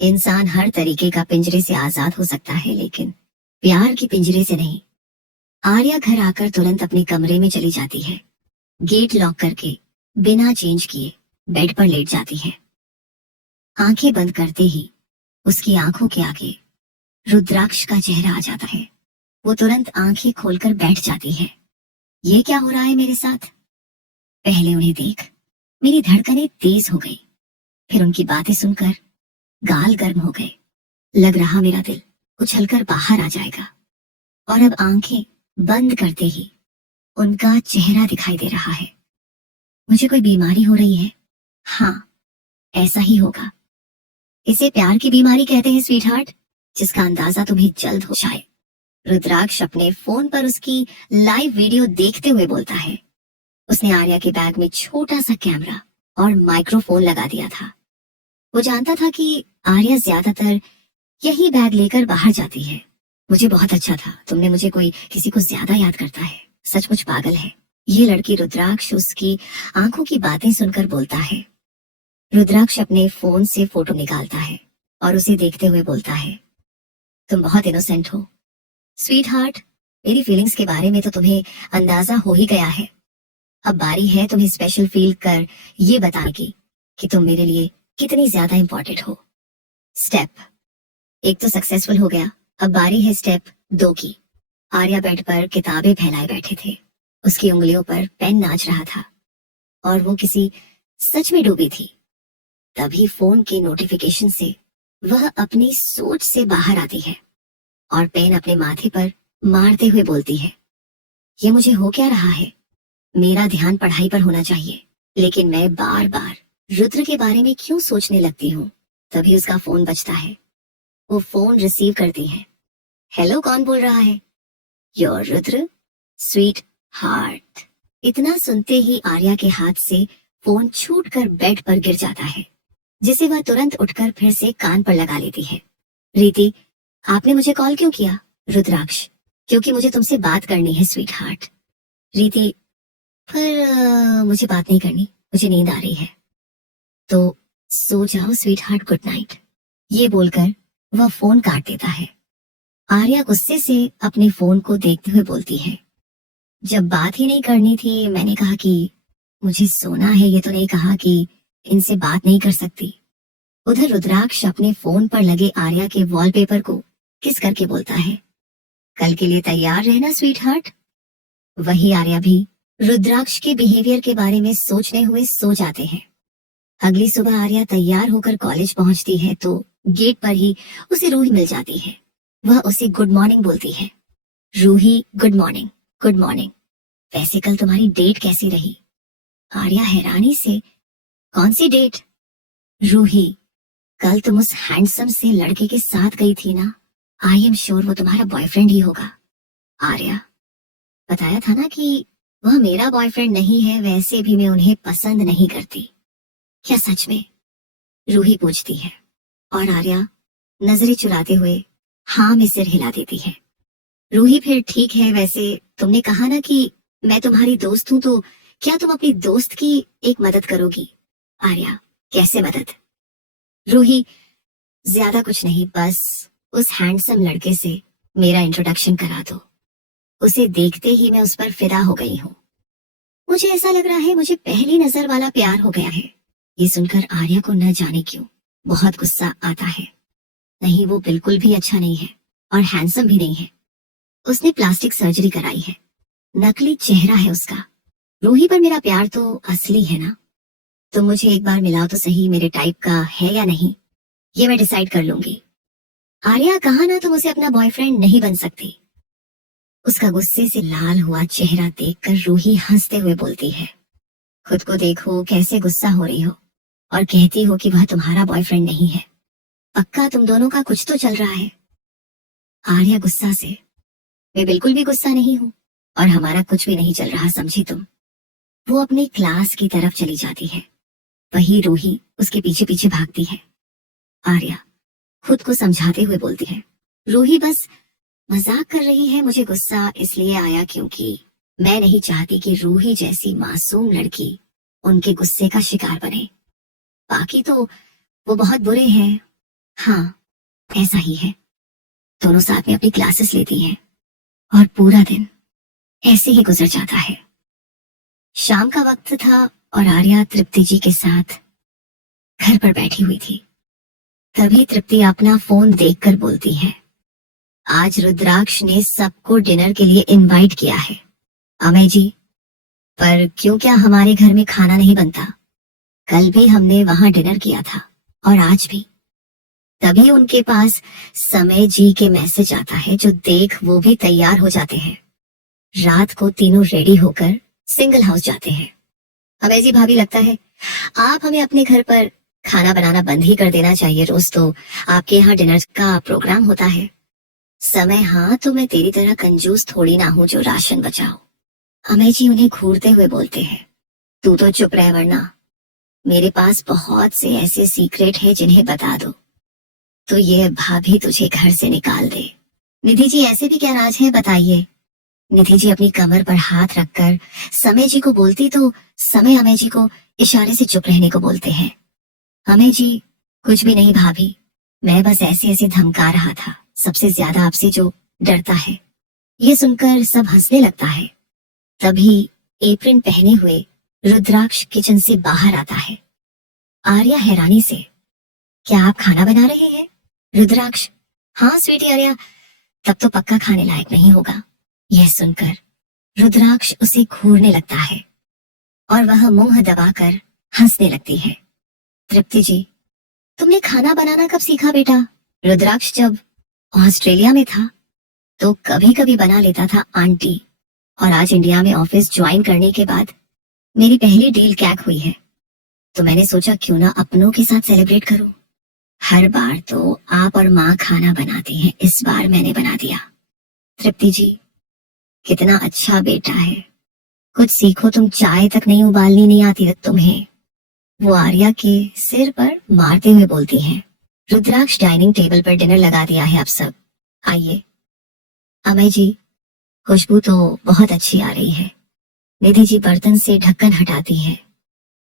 इंसान हर तरीके का पिंजरे से आजाद हो सकता है, लेकिन प्यार के पिंजरे से नहीं। आर्या घर आकर तुरंत अपने कमरे में चली जाती है। गेट लॉक करके बिना चेंज किए बेड पर लेट जाती है। आंखें बंद करते ही उसकी आंखों के आगे रुद्राक्ष का चेहरा आ जाता है। वो तुरंत आंखें खोलकर बैठ जाती है। ये क्या हो रहा है मेरे साथ? पहले उन्हें देख मेरी धड़कनें तेज हो गई, फिर उनकी बातें सुनकर गाल गर्म हो गए। लग रहा मेरा दिल उछलकर बाहर आ जाएगा। और अब आंखें बंद करते ही उनका चेहरा दिखाई दे रहा है। मुझे कोई बीमारी हो रही है? हाँ, ऐसा ही होगा। इसे प्यार की बीमारी कहते हैं स्वीट हार्ट, जिसका अंदाजा तुम्हें जल्द हो जाए। रुद्राक्ष अपने फोन पर उसकी लाइव वीडियो देखते हुए बोलता है। उसने आर्या के बैग में छोटा सा कैमरा और माइक्रोफोन लगा दिया था। वो जानता था कि आर्या ज्यादातर यही बैग लेकर बाहर जाती है। मुझे बहुत अच्छा था, तुमने मुझे कोई किसी को ज्यादा याद करता है, सचमुच पागल है। ये लड़की रुद्राक्ष उसकी आंखों की बातें सुनकर बोलता है। रुद्राक्ष अपने फोन से फोटो निकालता है और उसे देखते हुए बोलता है, तुम बहुत इनोसेंट हो स्वीट हार्ट। मेरी फीलिंग्स के बारे में तो तुम्हें अंदाजा हो ही गया है। अब बारी है तुम्हें स्पेशल फील कर ये बताने की कि तुम मेरे लिए कितनी ज्यादा इंपॉर्टेंट हो। स्टेप 1 तो सक्सेसफुल हो गया, अब बारी है स्टेप 2 की। आर्या बेड पर किताबें फैलाए बैठे थे, उसकी उंगलियों पर पेन नाच रहा था और वो किसी सच में डूबी थी। तभी फोन के नोटिफिकेशन से वह अपनी सोच से बाहर आती है और पेन अपने माथे पर मारते हुए बोलती है, ये मुझे हो क्या रहा है? मेरा ध्यान पढ़ाई पर होना चाहिए, लेकिन मैं बार बार रुद्र के बारे में क्यों सोचने लगती हूँ? तभी उसका फोन बजता है। वो फोन रिसीव करती है। हेलो, कौन बोल रहा है? Your Rudra, sweet heart. इतना सुनते ही आर्या के हाथ से फोन छूटकर बेड पर गिर जाता है, जिसे वह तुरंत उठकर फिर से कान पर लगा लेती है। रीति, आपने मुझे कॉल क्यों किया? रुद्राक्ष, क्योंकि मुझे तुमसे बात करनी है स्वीट हार्ट। रीति, पर मुझे बात नहीं करनी, मुझे नींद आ रही है। तो सो जाओ स्वीट हार्ट, गुड नाइट। ये बोलकर वह फोन काट देता है। आर्या गुस्से से अपने फोन को देखते हुए बोलती है, जब बात ही नहीं करनी थी मैंने कहा कि मुझे सोना है, ये तो नहीं कहा कि इनसे बात नहीं कर सकती। उधर रुद्राक्ष अपने फोन पर लगे आर्या के वॉलपेपर को किस करके बोलता है, कल के लिए तैयार रहना स्वीट हार्ट। वही आर्या भी रुद्राक्ष के बिहेवियर के बारे में सोचने हुए सो जाते हैं। अगली सुबह आर्या तैयार होकर कॉलेज पहुंचती है तो गेट पर ही उसे रूही मिल जाती है। वह उसे गुड मॉर्निंग बोलती है। Ruhi, good morning. Good morning. वैसे कल तुम्हारी डेट कैसी रही? आर्या हैरानी से, कौन सी डेट? रूही, कल तुम उस हैंडसम से लड़के के साथ गई थी ना, आई एम श्योर वो तुम्हारा बॉयफ्रेंड ही होगा। आर्या, बताया था ना कि वह मेरा बॉयफ्रेंड नहीं है, वैसे भी मैं उन्हें पसंद नहीं करती। क्या सच में? रूही पूछती है और आर्या नजरें चुराते हुए हाँ में सिर हिला देती है। रूही, फिर ठीक है, वैसे तुमने कहा ना कि मैं तुम्हारी दोस्त हूं, तो क्या तुम अपनी दोस्त की एक मदद करोगी? आर्या, कैसे मदद? रूही, ज्यादा कुछ नहीं, बस उस हैंडसम लड़के से मेरा इंट्रोडक्शन करा दो। उसे देखते ही मैं उस पर फिदा हो गई हूँ। मुझे ऐसा लग रहा है मुझे पहली नजर वाला प्यार हो गया है। ये सुनकर आर्या को न जाने क्यों बहुत गुस्सा आता है। नहीं, वो बिल्कुल भी अच्छा नहीं है और हैंडसम भी नहीं है। उसने प्लास्टिक सर्जरी कराई है, नकली चेहरा है उसका। रूही, पर मेरा प्यार तो असली है ना। तुम मुझे एक बार मिलाओ तो सही, मेरे टाइप का है या नहीं, ये मैं डिसाइड कर लूंगी। आर्या, कहा ना तुम उसे अपना बॉयफ्रेंड नहीं बन सकती। उसका गुस्से से लाल हुआ चेहरा देखकर रूही हंसते हुए बोलती है, खुद को देखो कैसे गुस्सा हो रही हो और कहती हो कि वह तुम्हारा बॉयफ्रेंड नहीं है। पक्का तुम दोनों का कुछ तो चल रहा है। आर्या गुस्सा से, मैं बिल्कुल भी गुस्सा नहीं हूँ और हमारा कुछ भी नहीं चल रहा, समझी तुम। वो अपनी क्लास की तरफ चली जाती है। वही रूही उसके पीछे पीछे भागती है। आर्या खुद को समझाते हुए बोलती है, रूही बस मजाक कर रही है, मुझे गुस्सा इसलिए आया क्योंकि मैं नहीं चाहती कि रूही जैसी मासूम लड़की उनके गुस्से का शिकार बने। बाकी तो वो बहुत बुरे हैं। हाँ, ऐसा ही है। दोनों साथ में अपनी क्लासेस लेती हैं और पूरा दिन ऐसे ही गुजर जाता है। शाम का वक्त था और आर्या तृप्ति जी के साथ घर पर बैठी हुई थी। तभी तृप्ति अपना फोन देखकर बोलती है, आज रुद्राक्ष ने सबको डिनर के लिए इनवाइट किया है। अमेय जी, पर क्यों, क्या हमारे घर में खाना नहीं बनता? कल भी हमने वहां डिनर किया था और आज भी। तभी उनके पास समय जी के मैसेज आता है, जो देख वो भी तैयार हो जाते हैं। रात को तीनों रेडी होकर सिंगल हाउस जाते हैं। अमेय जी, भाभी, लगता है आप हमें अपने घर पर खाना बनाना बंद ही कर देना चाहिए। रोज तो आपके यहाँ डिनर का प्रोग्राम होता है। समय, हाँ, तो मैं तेरी तरह कंजूस थोड़ी ना हूँ जो राशन बचाओ। अमेय जी उन्हें घूरते हुए बोलते हैं, तू तो चुप रह, वरना मेरे पास बहुत से ऐसे सीक्रेट है जिन्हें बता दो तो ये भाभी तुझे घर से निकाल दे। निधि जी, ऐसे भी क्या राज है, बताइए। निधि जी अपनी कमर पर हाथ रखकर समय जी को बोलती तो समय अमेय जी को इशारे से चुप रहने को बोलते हैं। अमेय जी, कुछ भी नहीं भाभी, मैं बस ऐसे ऐसे धमका रहा था, सबसे ज्यादा आपसे जो डरता है। ये सुनकर सब हंसने लगता है। तभी एप्रिन पहने हुए रुद्राक्ष किचन से बाहर आता है। आर्या हैरानी से, क्या आप खाना बना रहे हैं? रुद्राक्ष, हाँ स्वीटी आर्या, तब तो पक्का खाने लायक नहीं होगा। यह सुनकर रुद्राक्ष उसे घूरने लगता है और वह मुंह दबाकर हंसने लगती है। तृप्ति जी, तुमने खाना बनाना कब सीखा बेटा? रुद्राक्ष जब ऑस्ट्रेलिया में था तो कभी कभी बना लेता था आंटी, और आज इंडिया में ऑफिस ज्वाइन करने के बाद मेरी पहली डील क्रैक हुई है, तो मैंने सोचा क्यों ना अपनों के साथ सेलिब्रेट करूं। हर बार तो आप और माँ खाना बनाती हैं, इस बार मैंने बना दिया। तृप्ति जी, कितना अच्छा बेटा है, कुछ सीखो, तुम चाय तक नहीं उबालनी नहीं आती तुम्हें, वो आर्या के सिर पर मारते हुए बोलती है। रुद्राक्ष, डाइनिंग टेबल पर डिनर लगा दिया है, आप सब आइए। अमय जी, खुशबू तो बहुत अच्छी आ रही है। निधि जी बर्तन से ढक्कन हटाती है।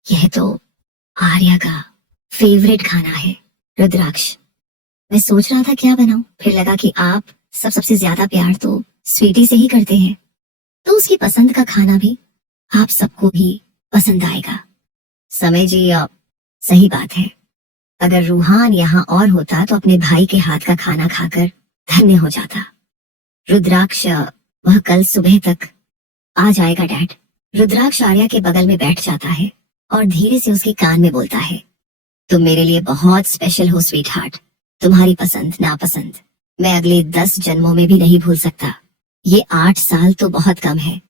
यह तो आर्या का फेवरेट खाना है। रुद्राक्ष, मैं सोच रहा था क्या बनाऊं, फिर लगा कि आप सबसे ज्यादा प्यार तो स्वीटी से ही करते हैं, तो उसकी पसंद का खाना भी आप सबको भी पसंद आएगा। समय जी, आप सही बात है, अगर रूहान यहाँ और होता तो अपने भाई के हाथ का खाना खाकर धन्य हो जाता। रुद्राक्ष, वह कल सुबह तक आ जाएगा डैड। रुद्राक्ष आर्या के बगल में बैठ जाता है और धीरे से उसके कान में बोलता है, तुम मेरे लिए बहुत स्पेशल हो स्वीट हार्ट, तुम्हारी पसंद नापसंद मैं अगले 10 जन्मों में भी नहीं भूल सकता। ये 8 साल तो बहुत कम है।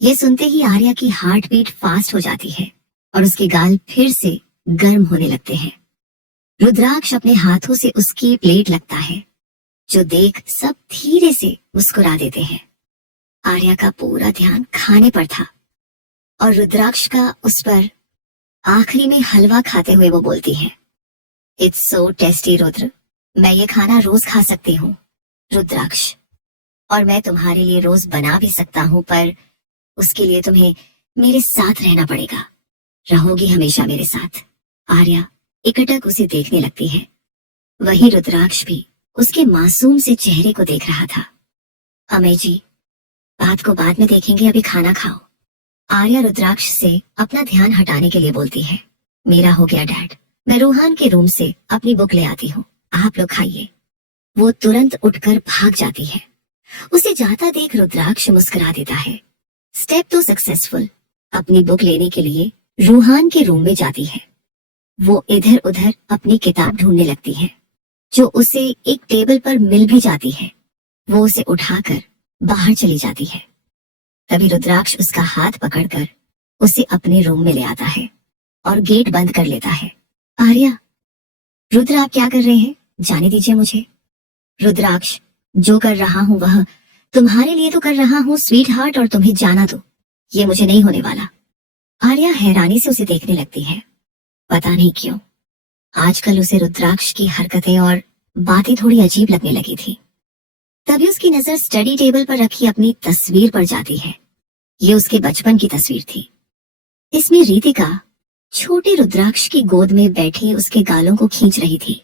ये सुनते ही आर्या की हार्ट बीट फास्ट हो जाती है और उसके गाल फिर से गर्म होने लगते हैं। रुद्राक्ष अपने हाथों से उसकी प्लेट लगता है, जो देख सब धीरे से मुस्कुरा देते हैं। आर्या का पूरा ध्यान खाने पर था और रुद्राक्ष का उस पर। आखिरी में हलवा खाते हुए वो बोलती है, इट्स सो टेस्टी रुद्र, मैं ये खाना रोज खा सकती हूँ। रुद्राक्ष, और मैं तुम्हारे लिए रोज बना भी सकता हूँ, पर उसके लिए तुम्हें मेरे साथ रहना पड़ेगा। रहोगी हमेशा मेरे साथ। आर्या एकटक उसे देखने लगती है। वही रुद्राक्ष भी उसके मासूम से चेहरे को देख रहा था। अमय जी, बात को बाद में देखेंगे, अभी खाना खाओ। आर्या रुद्राक्ष से अपना ध्यान हटाने के लिए बोलती है, मेरा हो गया डैड, मैं रूहान के रूम से अपनी बुक ले आती हूँ, आप लोग खाइए। वो तुरंत उठकर भाग जाती है। उसे जाता देख रुद्राक्ष मुस्कुरा देता है। स्टेप तो सक्सेसफुल। अपनी बुक लेने के लिए रूहान के रूम में जाती है। वो इधर उधर अपनी किताब ढूंढने लगती है, जो उसे एक टेबल पर मिल भी जाती है। वो उसे उठाकर बाहर चली जाती है। तभी रुद्राक्ष उसका हाथ पकड़कर उसे अपने रूम में ले आता है और गेट बंद कर लेता है। आर्या, रुद्र आप क्या कर रहे हैं, जाने दीजिए मुझे। रुद्राक्ष, जो कर रहा हूँ वह तुम्हारे लिए तो कर रहा हूँ स्वीट हार्ट, और तुम्हें जाना दो, ये मुझे नहीं होने वाला। आर्या हैरानी से उसे देखने लगती है। पता नहीं क्यों आजकल उसे रुद्राक्ष की हरकतें और बातें थोड़ी अजीब लगने लगी थी। तभी उसकी नजर स्टडी टेबल पर रखी अपनी तस्वीर पर जाती है। ये उसके बचपन की तस्वीर थी। इसमें रितिका छोटे रुद्राक्ष की गोद में बैठी उसके गालों को खींच रही थी।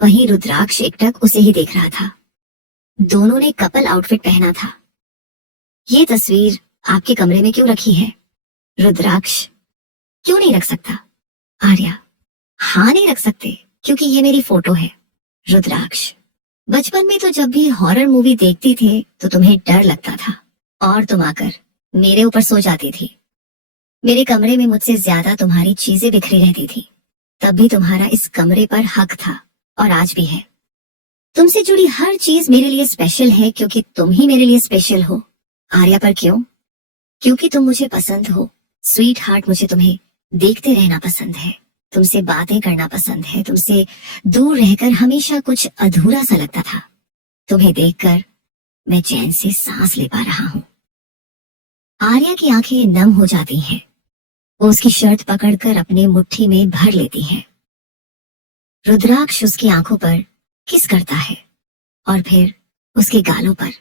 वहीं रुद्राक्ष एकटक उसे ही देख रहा था। दोनों ने कपल आउटफिट पहना था। ये तस्वीर आपके कमरे में क्यों रखी है? रुद्राक्ष, क्यों नहीं रख सकता? आर्या, हाँ नहीं रख सकते, क्योंकि ये मेरी फोटो है। रुद्राक्ष, बचपन में तो जब भी हॉरर मूवी देखती थे तो तुम्हें डर लगता था और तुम आकर मेरे ऊपर सो जाती थी। मेरे कमरे में मुझसे ज्यादा तुम्हारी चीजें बिखरी रहती थी, तब भी तुम्हारा इस कमरे पर हक था और आज भी है। तुमसे जुड़ी हर चीज मेरे लिए स्पेशल है, क्योंकि तुम ही मेरे लिए स्पेशल हो। आर्या, पर क्यों? क्योंकि तुम मुझे पसंद हो स्वीट हार्ट। मुझे तुम्हें देखते रहना पसंद है, तुमसे बातें करना पसंद है। तुमसे दूर रहकर हमेशा कुछ अधूरा सा लगता था। तुम्हें देखकर मैं चैन से सांस ले पा रहा हूँ। आर्या की आंखें नम हो जाती हैं। वो उसकी शर्ट पकड़कर अपने मुट्ठी में भर लेती है। रुद्राक्ष उसकी आंखों पर किस करता है और फिर उसके गालों पर।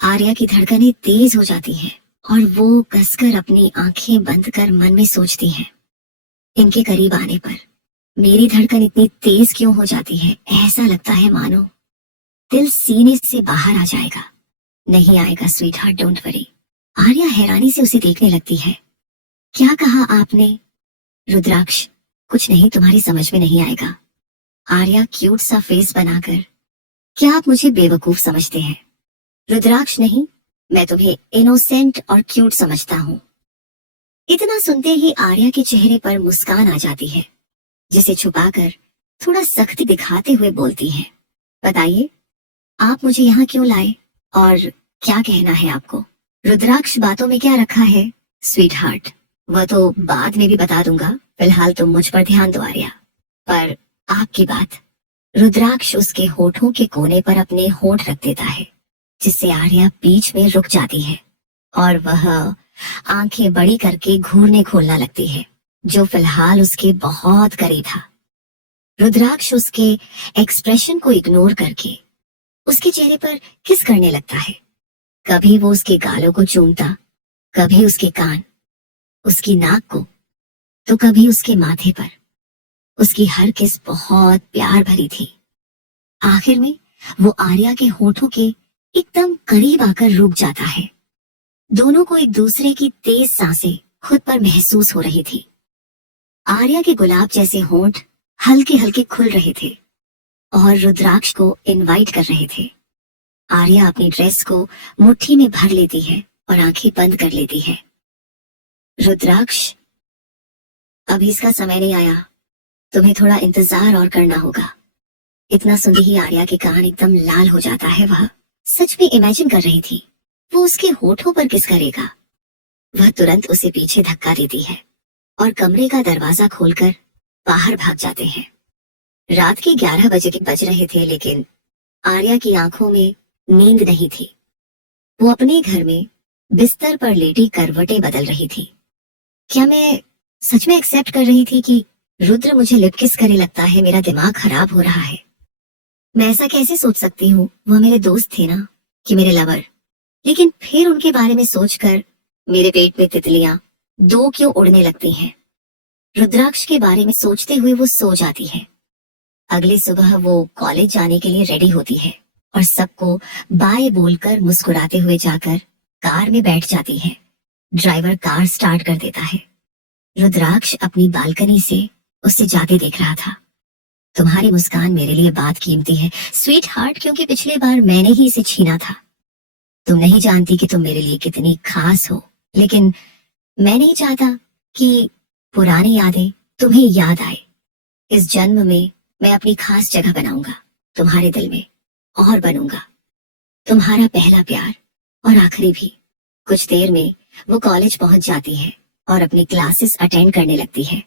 आर्या की धड़कनें तेज हो जाती हैं और वो कसकर अपनी आंखें बंद कर मन में सोचती है, इनके करीब आने पर मेरी धड़कन इतनी तेज क्यों हो जाती है? ऐसा लगता है मानो दिल सीने से बाहर आ जाएगा। नहीं आएगा sweet heart, don't worry. Arya हैरानी से उसे देखने लगती है। क्या कहा आपने? रुद्राक्ष, कुछ नहीं, तुम्हारी समझ में नहीं आएगा। आर्या क्यूट सा फेस बनाकर, क्या आप मुझे बेवकूफ समझते हैं? रुद्राक्ष नहीं, मैं तुम्हें इनोसेंट और क्यूट समझता हूँ। इतना सुनते ही आर्या के चेहरे पर मुस्कान आ जाती है, जिसे छुपाकर थोड़ा सख्ती दिखाते हुए बोलती है, बताइए आप मुझे यहाँ क्यों लाए और क्या कहना है आपको? रुद्राक्ष बातों में क्या रखा है स्वीट हार्ट, वह तो बाद में भी बता दूंगा, फिलहाल तुम मुझ पर ध्यान दो आर्या। पर आपकी बात। रुद्राक्ष उसके होठों के कोने पर अपने होंठ रख देता है, जिससे आर्या बीच में रुक जाती है और वह आंखें बड़ी करके घूरने खोलने लगती है, जो फिलहाल उसके बहुत करीब था। रुद्राक्ष उसके एक्सप्रेशन को इग्नोर करके उसके चेहरे पर किस करने लगता है। कभी वो उसके गालों को चूमता, कभी उसके कान, उसकी नाक को, तो कभी उसके माथे पर। उसकी हर किस बहुत प्यार भरी थी। आखिर में वो आर्या के होठों के एकदम करीब आकर रुक जाता है। दोनों को एक दूसरे की तेज सांसें खुद पर महसूस हो रही थी। आर्या के गुलाब जैसे होंठ हल्के हल्के खुल रहे थे और रुद्राक्ष को इनवाइट कर रहे थे। आर्या अपनी ड्रेस को मुट्ठी में भर लेती है और आंखें बंद कर लेती है। रुद्राक्ष, अभी इसका समय नहीं आया, तुम्हें थोड़ा इंतजार और करना होगा। इतना सुनते ही आर्या के कान एकदम लाल हो जाता है। वह सच में इमेजिन कर रही थी वो उसके होठों पर किस करेगा। वह तुरंत उसे पीछे धक्का देती है और कमरे का दरवाजा खोलकर बाहर भाग जाते हैं। रात के 11 बजे के बज रहे थे, लेकिन आर्या की आंखों में नींद नहीं थी। वो अपने घर में बिस्तर पर लेटी करवटें बदल रही थी। क्या मैं सच में एक्सेप्ट कर रही थी कि रुद्र मुझे लिप किस करे? लगता है मेरा दिमाग खराब हो रहा है। मैं ऐसा कैसे सोच सकती हूँ? वह मेरे दोस्त थे ना, कि मेरे लवर। लेकिन फिर उनके बारे में सोचकर मेरे पेट में तितलियां दो क्यों उड़ने लगती हैं। रुद्राक्ष के बारे में सोचते हुए वो सो जाती है। अगली सुबह वो कॉलेज जाने के लिए रेडी होती है और सबको बाय बोलकर मुस्कुराते हुए जाकर कार में बैठ जाती है। ड्राइवर कार स्टार्ट कर देता है। रुद्राक्ष अपनी बालकनी से उससे जाते देख रहा था। तुम्हारी मुस्कान मेरे लिए बात कीमती है स्वीट हार्ट, क्योंकि पिछली बार मैंने ही इसे छीना था। तुम नहीं जानती कि तुम मेरे लिए कितनी खास हो, लेकिन मैं नहीं चाहता कि पुरानी यादें तुम्हें याद आए। इस जन्म में मैं अपनी खास जगह बनाऊंगा तुम्हारे दिल में और बनूंगा तुम्हारा पहला प्यार और आखिरी भी। कुछ देर में वो कॉलेज पहुंच जाती है और अपनी क्लासेस अटेंड करने लगती है।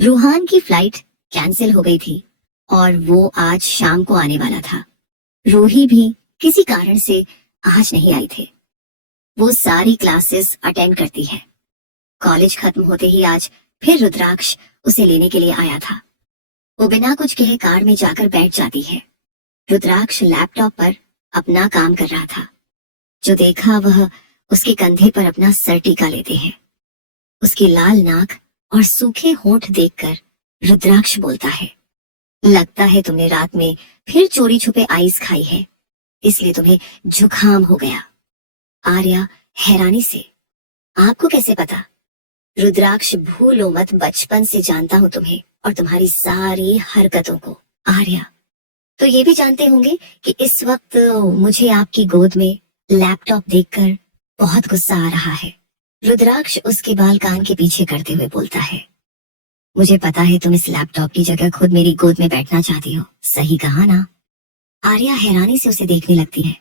रूहान की फ्लाइट कैंसिल हो गई थी और वो आज शाम को आने वाला था। रूही भी किसी कारण से आज नहीं आई थे। वो सारी क्लासेस अटेंड करती है। कॉलेज खत्म होते ही आज फिर रुद्राक्ष उसे लेने के लिए आया था। वो बिना कुछ कहे कार में जाकर बैठ जाती है। रुद्राक्ष लैपटॉप पर अपना काम कर रहा था। जो देखा वह उसके कंधे पर अपना सर टीका लेते हैं। उसकी लाल नाक और सूखे होंठ देखकर रुद्राक्ष बोलता है, लगता है तुमने रात में फिर चोरी छुपे आइस खाई है, इसलिए तुम्हें जुकाम हो गया। आर्या हैरानी से, आपको कैसे पता? रुद्राक्ष, भूलो मत, बचपन से जानता हूं तुम्हें और तुम्हारी सारी हरकतों को। आर्या, तो ये भी जानते होंगे कि इस वक्त मुझे आपकी गोद में लैपटॉप देखकर बहुत गुस्सा आ रहा है। रुद्राक्ष उसके बाल कान के पीछे करते हुए बोलता है, मुझे पता है तुम इस लैपटॉप की जगह खुद मेरी गोद में बैठना चाहती हो। सही कहा ना? आर्या हैरानी से उसे देखने लगती है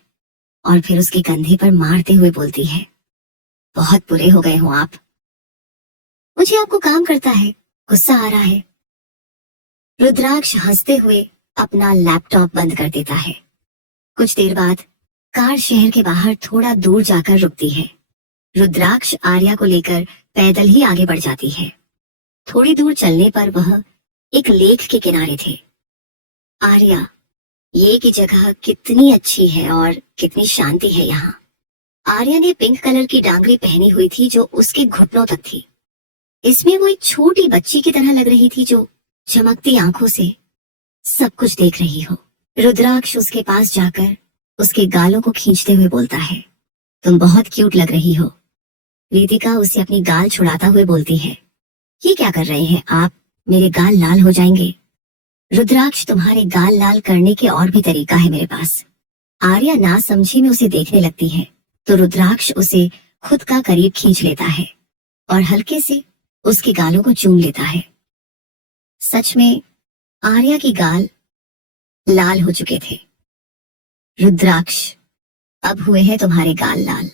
और फिर उसके कंधे पर मारते हुए बोलती है, बहुत बुरे हो गए हो आप। मुझे आपको काम करता है, गुस्सा आ रहा है। रुद्राक्ष हंसते हुए अपना लैपटॉप बंद कर देता है। कुछ देर बाद कार शहर के बाहर थोड़ा दूर जाकर रुकती है। रुद्राक्ष आर्या को लेकर पैदल ही आगे बढ़ जाती है। थोड़ी दूर चलने पर वह एक लेक के किनारे थे। आर्या, ये की जगह कितनी अच्छी है और कितनी शांति है यहाँ। आर्या ने पिंक कलर की डांगरी पहनी हुई थी जो उसके घुटनों तक थी। इसमें वो एक छोटी बच्ची की तरह लग रही थी जो चमकती आंखों से सब कुछ देख रही हो। रुद्राक्ष उसके पास जाकर उसके गालों को खींचते हुए बोलता है, तुम बहुत क्यूट लग रही हो। रितिका उसे अपनी गाल छुड़ाता हुए बोलती है, ये क्या कर रहे हैं आप? मेरे गाल लाल हो जाएंगे। रुद्राक्ष, तुम्हारे गाल लाल करने के और भी तरीका है मेरे पास। आर्या नासमझी में उसे देखने लगती है तो रुद्राक्ष उसे खुद का करीब खींच लेता है और हल्के से उसके गालों को चूम लेता है। सच में आर्या की गाल लाल हो चुके थे। रुद्राक्ष, अब हुए हैं तुम्हारे गाल लाल।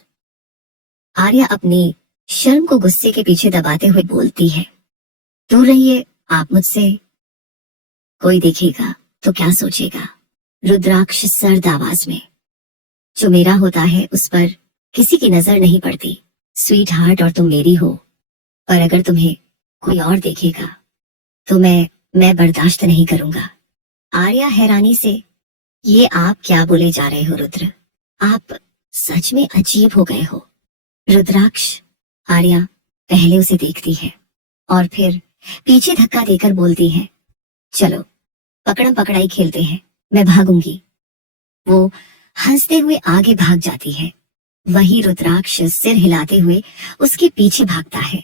आर्या अपनी शर्म को गुस्से के पीछे दबाते हुए बोलती है, दूर रहिए आप मुझसे, कोई देखेगा तो क्या सोचेगा। रुद्राक्ष सर्द आवाज में, जो मेरा होता है उस पर किसी की नजर नहीं पड़ती स्वीट हार्ट, और तुम मेरी हो, पर अगर तुम्हें कोई और देखेगा तो मैं बर्दाश्त नहीं करूंगा। आर्या हैरानी से, ये आप क्या बोले जा रहे हो रुद्र, आप सच में अजीब हो गए हो। रुद्राक्ष, आर्या पहले उसे देखती है और फिर पीछे धक्का देकर बोलती है, चलो पकड़म पकड़ाई खेलते हैं, मैं भागूंगी। वो हंसते हुए आगे भाग जाती है। वही रुद्राक्ष सिर हिलाते हुए उसके पीछे भागता है।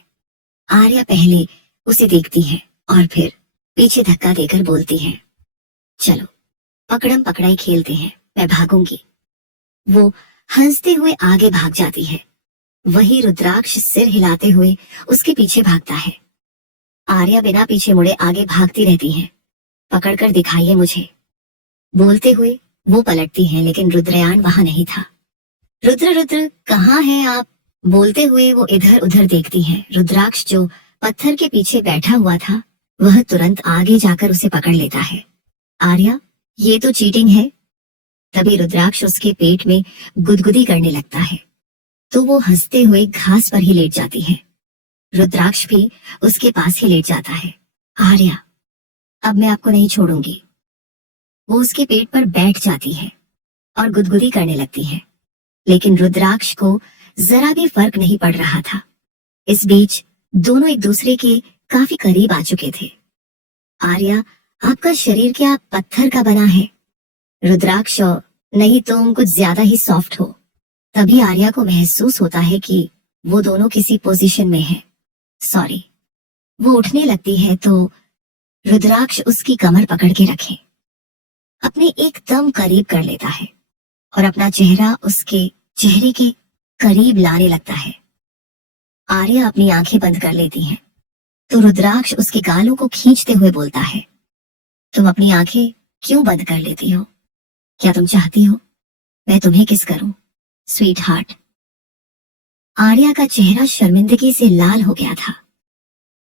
आर्या पहले उसे देखती है और फिर पीछे धक्का देकर बोलती है, चलो पकड़म पकड़ाई खेलते हैं, मैं भागूंगी। वो हंसते हुए आगे भाग जाती है। वही रुद्राक्ष सिर हिलाते हुए उसके पीछे भागता है। आर्या बिना पीछे मुड़े आगे भागती रहती है। पकड़कर दिखाइए मुझे, बोलते हुए वो पलटती है, लेकिन रुद्रयान वहां नहीं था। रुद्र रुद्र कहाँ हैं आप, बोलते हुए वो इधर उधर देखती है। रुद्राक्ष जो पत्थर के पीछे बैठा हुआ था वह तुरंत आगे जाकर उसे पकड़ लेता है। आर्या, ये तो चीटिंग है। तभी रुद्राक्ष उसके पेट में गुदगुदी करने लगता है तो वो हंसते हुए घास पर ही लेट जाती है। रुद्राक्ष भी उसके पास ही लेट जाता है। आर्या, अब मैं आपको नहीं छोड़ूंगी। वो उसके पेट पर बैठ जाती है और गुदगुदी करने लगती है, लेकिन रुद्राक्ष को जरा भी फर्क नहीं पड़ रहा था। इस बीच दोनों एक दूसरे के काफी करीब आ चुके थे। आर्या, आपका शरीर क्या पत्थर का बना है? रुद्राक्ष, नहीं तुम कुछ ज्यादा ही सॉफ्ट हो। तभी आर्या को महसूस होता है कि वो दोनों किसी पोजीशन में हैं। सॉरी। वो उठने लगती है तो रुद्राक्ष उसकी कमर पकड़ के रखे अपने एकदम करीब कर लेता है और अपना चेहरा उसके चेहरे के करीब लाने लगता है। आर्या अपनी आंखें बंद कर लेती है तो रुद्राक्ष उसके गालों को खींचते हुए बोलता है, तुम अपनी आंखें क्यों बंद कर लेती हो? क्या तुम चाहती हो मैं तुम्हें किस करूं, स्वीट हार्ट? आर्या का चेहरा शर्मिंदगी से लाल हो गया था।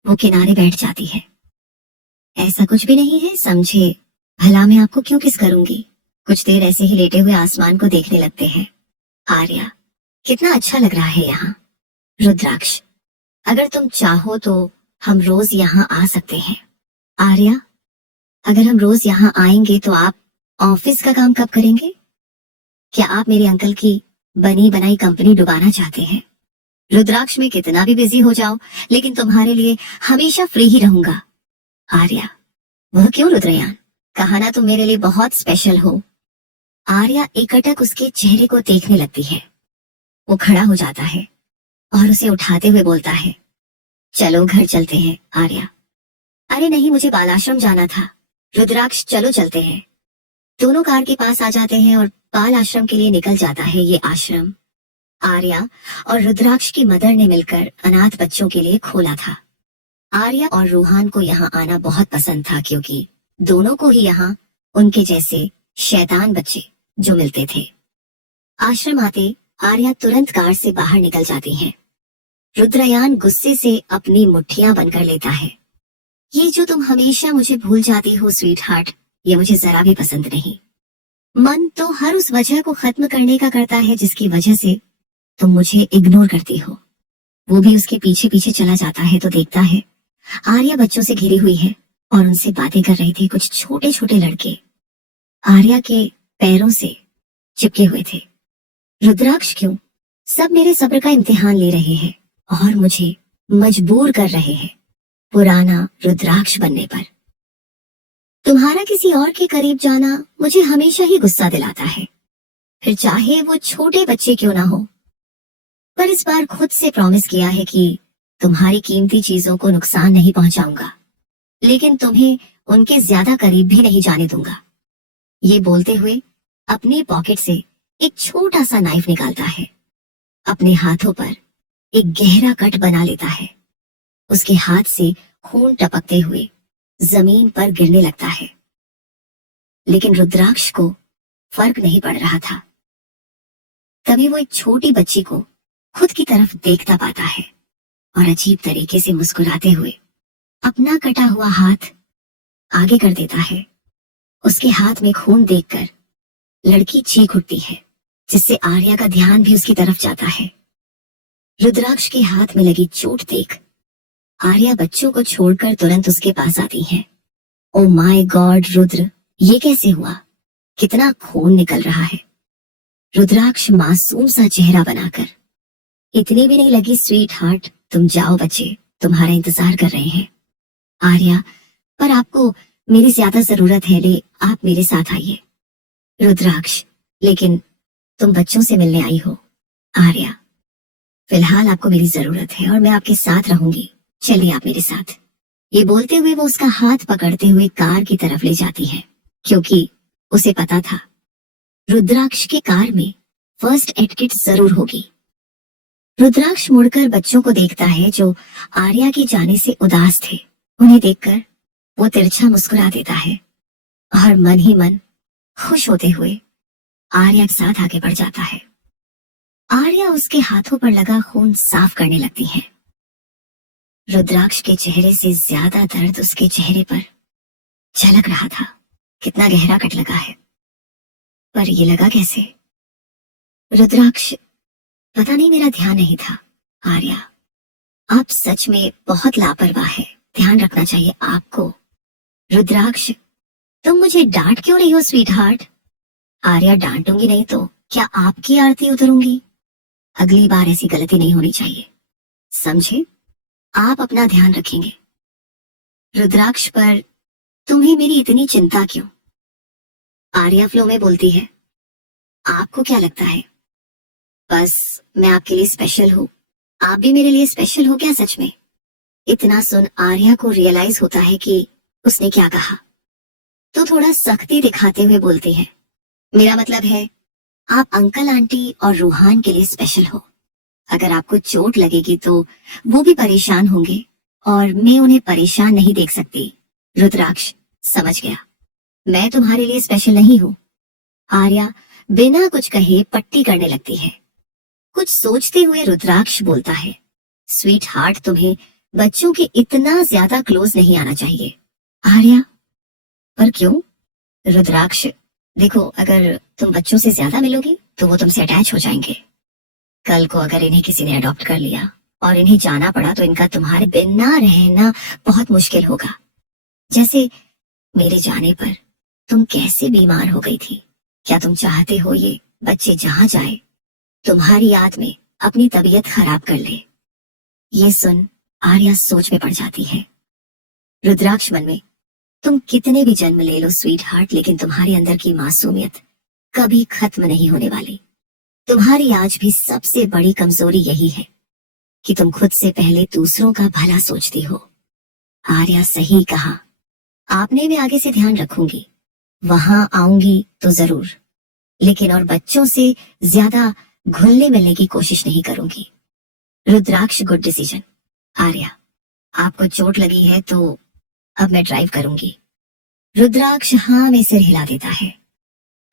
वो किनारे बैठ जाती है। ऐसा कुछ भी नहीं है, समझे, भला मैं आपको क्यों किस करूंगी। कुछ देर ऐसे ही लेटे हुए आसमान को देखने लगते हैं। आर्या, कितना अच्छा लग रहा है यहाँ। रुद्राक्ष, अगर तुम चाहो तो हम रोज यहाँ आ सकते हैं। आर्या, अगर हम रोज यहाँ आएंगे तो आप ऑफिस का काम कब करेंगे? क्या आप मेरे अंकल की बनी बनाई कंपनी डुबाना चाहते हैं? रुद्राक्ष, में कितना भी बिजी हो जाओ लेकिन तुम्हारे लिए हमेशा फ्री ही रहूंगा। आर्या, वह क्यों रुद्रयान, कहा ना तुम मेरे लिए बहुत स्पेशल हो। आर्या एकटक उसके चेहरे को देखने लगती है। वो खड़ा हो जाता है और उसे उठाते हुए बोलता है, चलो घर चलते हैं। आर्या, अरे नहीं, मुझे बाल आश्रम जाना था। रुद्राक्ष, चलो चलते हैं। दोनों कार के पास आ जाते हैं और बाल आश्रम के लिए निकल जाता है ये आश्रम। आर्या और रुद्राक्ष की मदर ने मिलकर अनाथ बच्चों के लिए खोला था। आर्या और रूहान को यहाँ आना बहुत पसंद था क्योंकि दोनों को ही यहाँ उनके जैसे शैतान बच्चे जो मिलते थे। आश्रम आते आर्या तुरंत कार से बाहर निकल जाती है। रुद्रयान गुस्से से अपनी मुट्ठियां बंद कर लेता है। ये जो तुम हमेशा मुझे भूल जाती हो स्वीट हार्ट, ये मुझे जरा भी पसंद नहीं। मन तो हर उस वजह को खत्म करने का करता है जिसकी वजह से तुम मुझे इग्नोर करती हो। वो भी उसके पीछे पीछे चला जाता है तो देखता है आर्या बच्चों से घिरी हुई है और उनसे बातें कर रही थी कुछ छोटे छोटे लड़के। आर्या के पैरों से चिपके हुए थे। रुद्राक्ष, क्यों सब मेरे सब्र का इम्तिहान ले रहे हैं और मुझे मजबूर कर रहे हैं पुराना रुद्राक्ष बनने पर। तुम्हारा किसी और के करीब जाना मुझे हमेशा ही गुस्सा दिलाता है, फिर चाहे वो छोटे बच्चे क्यों ना हो। पर इस बार खुद से प्रॉमिस किया है कि तुम्हारी कीमती चीजों को नुकसान नहीं पहुंचाऊंगा। लेकिन तुम्हें उनके ज्यादा करीब भी नहीं जाने दूंगा। ये बोलते हुए अपने पॉकेट से एक छोटा सा नाइफ निकालता है, अपने हाथों पर एक गहरा कट बना लेता है। उसके हाथ से खून टपकते हुए जमीन पर गिरने लगता है, लेकिन रुद्राक्ष को फर्क नहीं पड़ रहा था। तभी वो एक छोटी बच्ची को खुद की तरफ देखता पाता है और अजीब तरीके से मुस्कुराते हुए अपना कटा हुआ हाथ आगे कर देता है। उसके हाथ में खून देखकर लड़की चीख उठती है, जिससे आर्या का ध्यान भी उसकी तरफ जाता है। रुद्राक्ष के हाथ में लगी चोट देख आर्या बच्चों को छोड़कर तुरंत उसके पास आती है। ओ माय गॉड रुद्र, ये कैसे हुआ? कितना खून निकल रहा है। रुद्राक्ष मासूम सा चेहरा बनाकर, इतनी भी नहीं लगी स्वीट हार्ट, तुम जाओ बच्चे, तुम्हारा इंतजार कर रहे हैं। आर्या, पर आपको मेरी ज्यादा जरूरत है, ले आप मेरे साथ आइए। रुद्राक्ष, लेकिन तुम बच्चों से मिलने आई हो। आर्या, फिलहाल आपको मेरी जरूरत है और मैं आपके साथ रहूंगी, चलिए आप मेरे साथ। ये बोलते हुए वो उसका हाथ पकड़ते हुए कार की तरफ ले जाती है, क्योंकि उसे पता था रुद्राक्ष की कार में फर्स्ट एड किट जरूर होगी। रुद्राक्ष मुड़कर बच्चों को देखता है जो आर्या के जाने से उदास थे। उन्हें देखकर वो तिरछा मुस्कुरा देता है और मन ही मन खुश होते हुए आर्या के साथ आगे बढ़ जाता है। आर्या उसके हाथों पर लगा खून साफ करने लगती है। रुद्राक्ष के चेहरे से ज्यादा दर्द उसके चेहरे पर झलक रहा था। कितना गहरा कट लगा है, पर ये लगा कैसे? रुद्राक्ष, पता नहीं, मेरा ध्यान नहीं था। आर्या, आप सच में बहुत लापरवाह है, ध्यान रखना चाहिए आपको। रुद्राक्ष, तुम मुझे डांट क्यों रही हो स्वीट हार्ट? आर्या, डांटूंगी नहीं तो क्या आपकी आरती उतरूंगी? अगली बार ऐसी गलती नहीं होनी चाहिए, समझे? आप अपना ध्यान रखेंगे। रुद्राक्ष, पर तुम्हें मेरी इतनी चिंता क्यों? आर्या फ्लो में बोलती है, आपको क्या लगता है बस मैं आपके लिए स्पेशल हूँ? आप भी मेरे लिए स्पेशल हो क्या सच में? इतना सुन आर्या को रियलाइज होता है कि उसने क्या कहा, तो थोड़ा सख्ती दिखाते हुए बोलती है, मेरा मतलब है आप अंकल आंटी और रूहान के लिए स्पेशल हो। अगर आपको चोट लगेगी तो वो भी परेशान होंगे और मैं उन्हें परेशान नहीं देख सकती। रुद्राक्ष, समझ गया, मैं तुम्हारे लिए स्पेशल नहीं हूँ। आर्या बिना कुछ कहे पट्टी करने लगती है। कुछ सोचते हुए रुद्राक्ष बोलता है, स्वीट हार्ट, तुम्हें बच्चों के इतना ज्यादा क्लोज नहीं आना चाहिए। आर्या, पर क्यों? रुद्राक्ष, देखो, अगर तुम बच्चों से ज्यादा मिलोगी तो वो तुमसे अटैच हो जाएंगे। कल को अगर इन्हें किसी ने अडॉप्ट कर लिया और इन्हें जाना पड़ा तो इनका तुम्हारे बिना रहना बहुत मुश्किल होगा। जैसे मेरे जाने पर तुम कैसे बीमार हो गई थी, क्या तुम चाहते हो ये बच्चे जहां जाए तुम्हारी याद में अपनी तबीयत खराब कर ले? ये सुन आर्या सोच में पड़ जाती है। रुद्राक्ष, मन में तुम कितने भी जन्म ले लो स्वीट हार्ट, लेकिन तुम्हारे अंदर की मासूमियत कभी खत्म नहीं होने वाली। तुम्हारी आज भी सबसे बड़ी कमजोरी यही है कि तुम खुद से पहले दूसरों का भला सोचती हो। आर्या, सही कहा आपने, मैं आगे से ध्यान रखूंगी, वहां आऊंगी तो जरूर, लेकिन और बच्चों से ज्यादा घुलने मिलने की कोशिश नहीं करूंगी। रुद्राक्ष, गुड डिसीजन। आर्या, आपको चोट लगी है तो अब मैं ड्राइव करूंगी। रुद्राक्ष हाँ में सिर हिला देता है।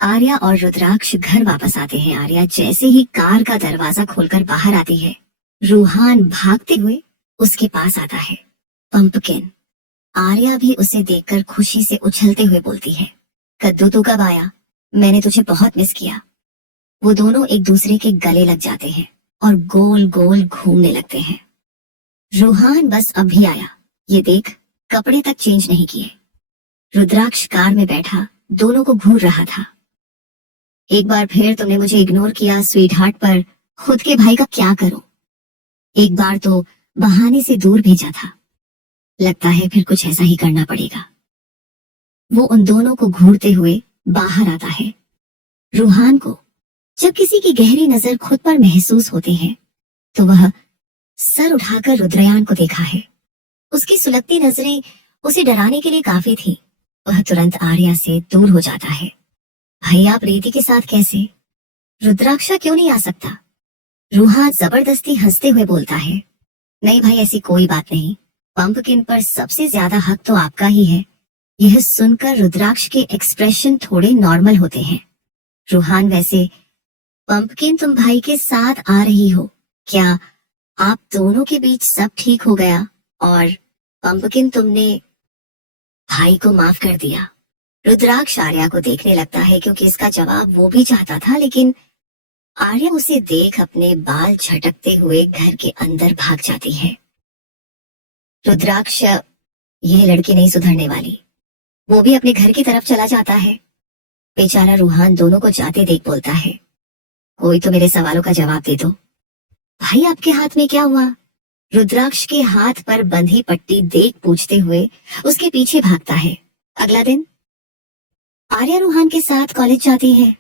आर्या और रुद्राक्ष घर वापस आते हैं। आर्या जैसे ही कार का दरवाजा खोलकर बाहर आती है, रूहान भागते हुए उसके पास आता है। पंपकिन, आर्या भी उसे देखकर खुशी से उछलते हुए बोलती है, कद्दू तू कब आया? मैंने तुझे बहुत मिस किया। वो दोनों एक दूसरे के गले लग जाते हैं और गोल गोल घूमने लगते हैं। रूहान, बस अभी आया, ये देख, कपड़े तक चेंज नहीं किए। रुद्राक्ष कार में बैठा दोनों को घूर रहा था। एक बार फिर तुमने मुझे इग्नोर किया स्वीट हार्ट, पर खुद के भाई का क्या करूं? एक बार तो बहाने से दूर भेजा था, लगता है फिर कुछ ऐसा ही करना पड़ेगा। वो उन दोनों को घूरते हुए बाहर आता है। रूहान को जब किसी की गहरी नजर खुद पर महसूस होती है तो वह सर उठाकर रुद्रयान को देखा है। उसकी सुलगती नजरें उसे डराने के लिए काफी थी। वह तुरंत आर्या से दूर हो जाता है। भाई आप प्रीति के साथ कैसे? रुद्राक्षा क्यों नहीं आ सकता? रूहा जबरदस्ती हंसते हुए बोलता है। नहीं भाई, ऐसी कोई बात नहीं। पंपकिन पर सबसे ज्यादा हक तो आपका ही है। यह सुनकर रुद्राक्ष के एक्सप्रेशन थोड़े नॉर्मल होते हैं। रूहान, वैसे पंपकिन तुम भाई के साथ आ रही हो, क्या आप दोनों के बीच सब ठीक हो गया? और पंपकिन तुमने भाई को माफ कर दिया? रुद्राक्ष आर्या को देखने लगता है क्योंकि इसका जवाब वो भी चाहता था, लेकिन आर्या उसे देख अपने बाल झटकते हुए घर के अंदर भाग जाती है। रुद्राक्ष, यह लड़की नहीं सुधरने वाली। वो भी अपने घर की तरफ चला जाता है। बेचारा रूहान दोनों को जाते देख बोलता है, कोई तो मेरे सवालों का जवाब दे दो। भाई आपके हाथ में क्या हुआ? रुद्राक्ष के हाथ पर बंधी पट्टी देख पूछते हुए उसके पीछे भागता है। अगला दिन आर्या रूहान के साथ कॉलेज जाती है।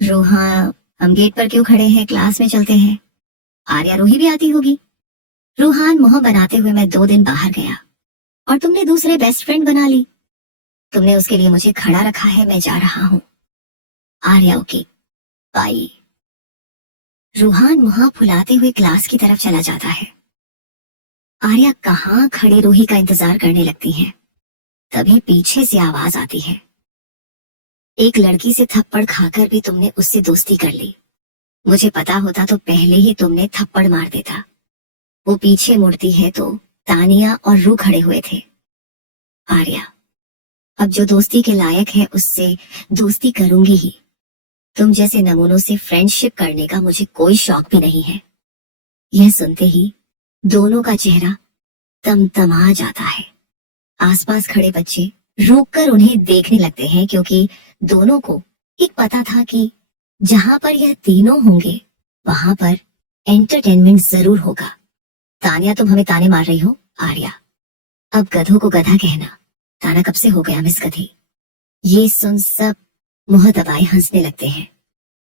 रूहान, हम गेट पर क्यों खड़े हैं, क्लास में चलते हैं। आर्या, रूही भी आती होगी। रूहान मुंह बनाते हुए, मैं 2 दिन बाहर गया और तुमने दूसरे बेस्ट फ्रेंड बना ली। तुमने उसके लिए मुझे खड़ा रखा है, मैं जा रहा हूँ। Arya, okay bye. रूहान मुंह फुलाते हुए क्लास की तरफ चला जाता है। आर्या कहाँ खड़ी रूही का इंतजार करने लगती है। तभी पीछे से आवाज आती है, एक लड़की से थप्पड़ खाकर भी तुमने उससे दोस्ती कर ली। मुझे पता होता तो पहले ही तुमने थप्पड़ मार देता। वो पीछे मुड़ती है तो तानिया और रू खड़े हुए थे। आर्या, अब जो दोस्ती के लायक है उससे दोस्ती करूंगी ही। तुम जैसे नमूनों से फ्रेंडशिप करने का मुझे कोई शौक भी नहीं है। यह सुनते ही दोनों का चेहरा तमतमा जाता है। आसपास खड़े बच्चे रुककर उन्हें देखने लगते हैं क्योंकि दोनों को एक पता था कि जहां पर यह तीनों होंगे वहां पर एंटरटेनमेंट जरूर होगा। तानिया, तुम हमें ताने मार रही हो। आर्या, अब गधों को गधा कहना। ताना कब से हो गया मिस गधी। ये सुन सब मुंह दबाए हंसने लगते हैं।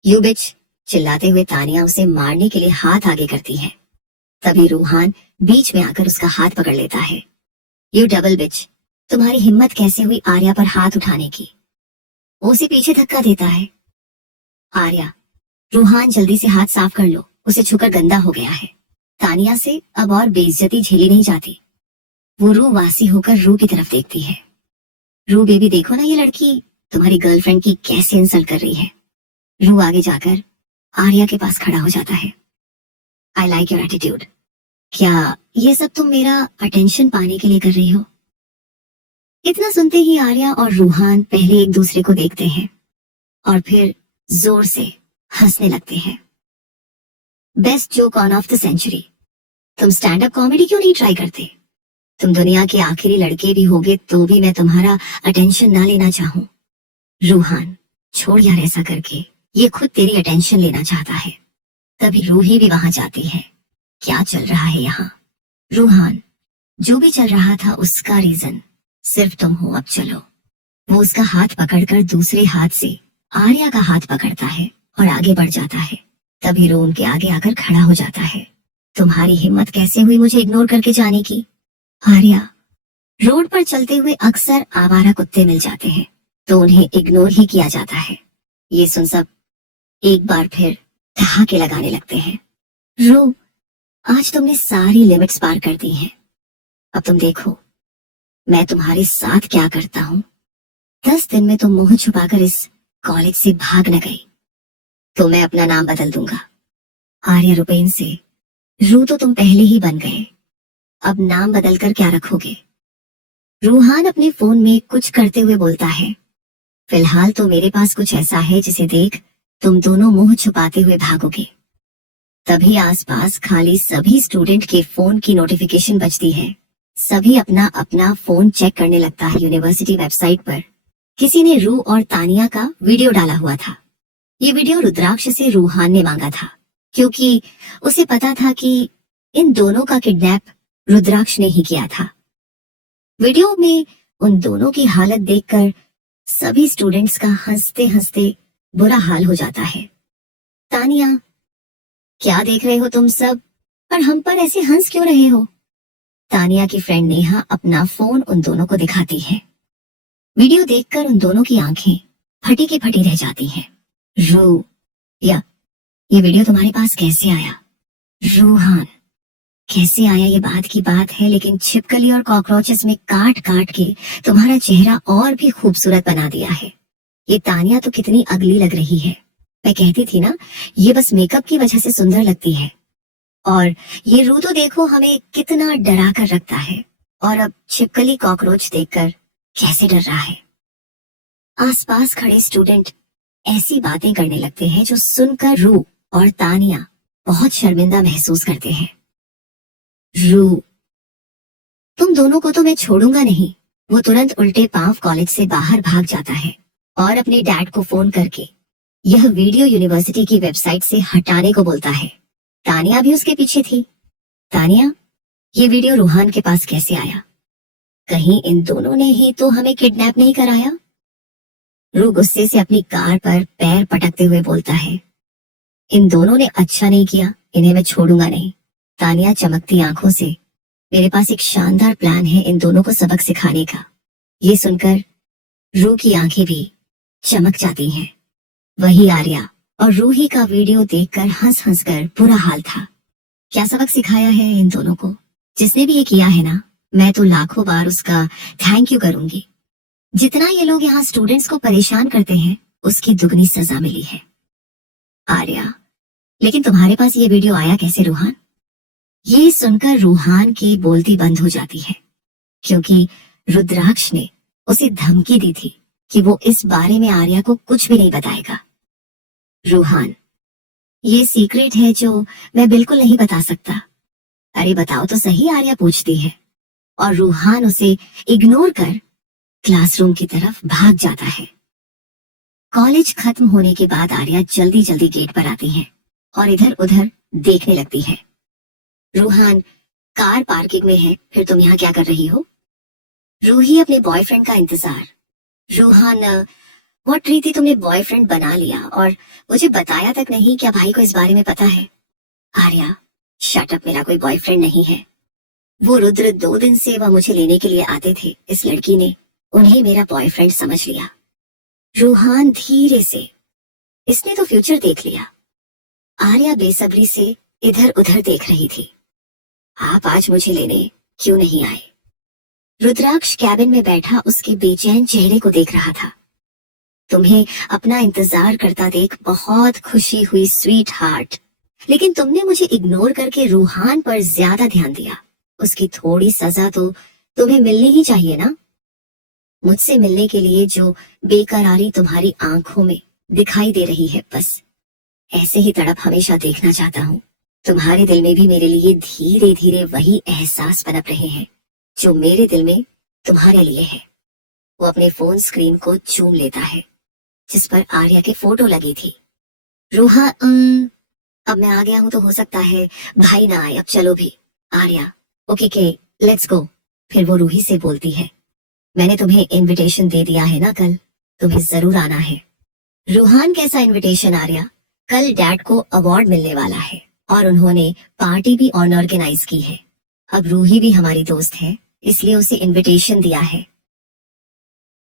यू बिच, चिल्लाते हुए तानिया उसे मारने के लिए हाथ आगे करती है। तभी रूहान बीच में आकर उसका हाथ पकड़ लेता है। यू डबल बिच, तुम्हारी हिम्मत कैसे हुई आर्या पर हाथ उठाने की? वो उसे पीछे धक्का देता है। आर्या, रूहान जल्दी से हाथ साफ कर लो, उसे छूकर गंदा हो गया है। तानिया से अब और बेइज्जती झेली नहीं जाती। वो रू वासी होकर रू की तरफ देखती है। रू बेबी, देखो ना ये लड़की तुम्हारी गर्लफ्रेंड की कैसे इंसल्ट कर रही है। रू आगे जाकर आर्या के पास खड़ा हो जाता है। I like your attitude. क्या ये सब तुम मेरा अटेंशन पाने के लिए कर रही हो? इतना सुनते ही आर्या और रूहान पहले एक दूसरे को देखते हैं और फिर जोर से हंसने लगते हैं। Best joke on of the century. तुम स्टैंड अप कॉमेडी क्यों नहीं ट्राई करते? तुम दुनिया के आखिरी लड़के भी होगे तो भी मैं तुम्हारा अटेंशन ना लेना चाहूं। रूहान, छोड़ यार ऐसा करके, ये खुद तेरी अटेंशन लेना चाहता है। तभी रूही भी वहां जाती है। क्या चल रहा है यहाँ? रूहान, जो भी चल रहा था उसका रीजन सिर्फ तुम हो, अब चलो। वो उसका हाथ पकड़कर दूसरे हाथ से आर्या का हाथ पकड़ता है और आगे बढ़ जाता है। तभी रू उनके आगे आकर खड़ा हो जाता है। तुम्हारी हिम्मत कैसे हुई मुझे इग्नोर करके जाने की? आर्या, रोड पर चलते हुए अक्सर आवारा कुत्ते मिल जाते हैं तो उन्हें इग्नोर ही किया जाता है। ये सुन सब एक बार फिर ठहाके लगाने लगते हैं। रू, आज तुमने सारी लिमिट्स पार कर दी हैं। अब तुम देखो मैं तुम्हारे साथ क्या करता हूँ। 10 दिन में तुम मुंह छुपाकर इस कॉलेज से भाग न गई तो मैं अपना नाम बदल दूंगा। आर्या रुपेन से रू तो तुम पहले ही बन गए, अब नाम बदलकर क्या रखोगे? रूहान अपने फोन में कुछ करते हुए बोलता है, फिलहाल तो मेरे पास कुछ ऐसा है जिसे देख तुम दोनों मुंह छुपाते हुए भागोगे। तभी आसपास खाली सभी स्टूडेंट के फोन की नोटिफिकेशन बजती है। सभी अपना अपना फोन चेक करने लगता है। यूनिवर्सिटी वेबसाइट पर किसी ने रू और तानिया का वीडियो डाला हुआ था। ये वीडियो रुद्राक्ष से रूहान ने मांगा था क्योंकि उसे पता था कि इन दोनों का किडनैप रुद्राक्ष ने ही किया था। वीडियो में उन दोनों की हालत देखकर सभी स्टूडेंट्स का हंसते हंसते बुरा हाल हो जाता है। तानिया, क्या देख रहे हो तुम सब और हम पर ऐसे हंस क्यों रहे हो? तानिया की फ्रेंड नेहा अपना फोन उन दोनों को दिखाती है। वीडियो देखकर उन दोनों की आंखें फटी की फटी रह जाती हैं। रू या ये वीडियो तुम्हारे पास कैसे आया? रूहान, कैसे आया ये बात की बात है, लेकिन छिपकली और कॉकरोचेस में काट काट के तुम्हारा चेहरा और भी खूबसूरत बना दिया है। ये तानिया तो कितनी अगली लग रही है। मैं कहती थी ना, ये बस मेकअप की वजह से सुंदर लगती है। और ये रू तो देखो हमें कितना डरा कर रखता है, और अब छिपकली कॉकरोच देखकर कैसे डर रहा है। आसपास खड़े स्टूडेंट ऐसी बातें करने लगते हैं जो सुनकर रू और तानिया बहुत शर्मिंदा महसूस करते हैं। रू, तुम दोनों को तो मैं छोड़ूंगा नहीं। वो तुरंत उल्टे पांव कॉलेज से बाहर भाग जाता है और अपने डैड को फोन करके यह वीडियो यूनिवर्सिटी की वेबसाइट से हटाने को बोलता है। तानिया भी उसके पीछे थी। तानिया, ये वीडियो रूहान के पास कैसे आया? कहीं इन दोनों ने ही तो हमें किडनैप नहीं कराया? रू गुस्से से अपनी कार पर पैर पटकते हुए बोलता है। इन दोनों ने अच्छा नहीं किया, इन्हें मैं छोड़ूंगा नहीं। तानिया चमकती आंखों से, मेरे पास एक शानदार प्लान है इन दोनों को सबक सिखाने का। ये सुनकर रू की आंखें भी चमक जाती हैं। वही आर्या और रूही का वीडियो देखकर हंस हंस कर बुरा हाल था। क्या सबक सिखाया है इन दोनों को? जिसने भी ये किया है ना, मैं तो लाखों बार उसका थैंक यू करूंगी। जितना ये लोग यहाँ स्टूडेंट्स को परेशान करते हैं, उसकी दुगनी सजा मिली है। आर्या, लेकिन तुम्हारे पास ये वीडियो आया कैसे रूहान? ये सुनकर रूहान की बोलती बंद हो जाती है, क्योंकि रुद्राक्ष ने उसे धमकी दी थी कि वो इस बारे में आर्या को कुछ भी नहीं बताएगा। रूहान, ये सीक्रेट है जो मैं बिल्कुल नहीं बता सकता। अरे बताओ तो सही, आर्या पूछती है, और रूहान उसे इग्नोर कर क्लासरूम की तरफ भाग जाता है। कॉलेज खत्म होने के बाद आर्या जल्दी जल्दी गेट पर आती है और इधर उधर देखने लगती है। रूहान, कार पार्किंग में है, फिर तुम यहाँ क्या कर रही हो? रूही, अपने बॉयफ्रेंड का इंतजार। रूहान, व्हाट प्रीति, तुमने बॉयफ्रेंड बना लिया और मुझे बताया तक नहीं, क्या भाई को इस बारे में पता है? आर्या, शट अप, मेरा कोई बॉयफ्रेंड नहीं है। वो रुद्र 2 दिन से वह मुझे लेने के लिए आते थे, इस लड़की ने उन्हें मेरा बॉयफ्रेंड समझ लिया। रूहान धीरे से, इसने तो फ्यूचर देख लिया। आर्या बेसब्री से इधर उधर देख रही थी। आप आज मुझे लेने क्यों नहीं आए? रुद्राक्ष कैबिन में बैठा उसके बेचैन चेहरे को देख रहा था। तुम्हें अपना इंतजार करता देख बहुत खुशी हुई स्वीट हार्ट, लेकिन तुमने मुझे इग्नोर करके रूहान पर ज्यादा ध्यान दिया। उसकी थोड़ी सजा तो तुम्हें मिलनी ही चाहिए ना। मुझसे मिलने के लिए जो बेकरारी तुम्हारी आंखों में दिखाई दे रही है, बस ऐसे ही तड़प हमेशा देखना चाहता हूँ। तुम्हारे दिल में भी मेरे लिए धीरे धीरे वही एहसास पनप रहे हैं जो मेरे दिल में तुम्हारे लिए है। वो अपने फोन स्क्रीन को चूम लेता है जिस पर आर्या की फोटो लगी थी। रूहा, अब मैं आ गया हूं तो हो सकता है भाई ना आए, अब चलो भी। आर्या, ओके के, लेट्स गो। फिर वो रूही से बोलती है, मैंने तुम्हें इनविटेशन दे दिया है ना, कल तुम्हें जरूर आना है। रूहान, कैसा इनविटेशन आर्या? कल डैड को अवार्ड मिलने वाला है और उन्होंने पार्टी भी ऑर्गेनाइज की है। अब रूही भी हमारी दोस्त है, इसलिए उसे इनविटेशन दिया है।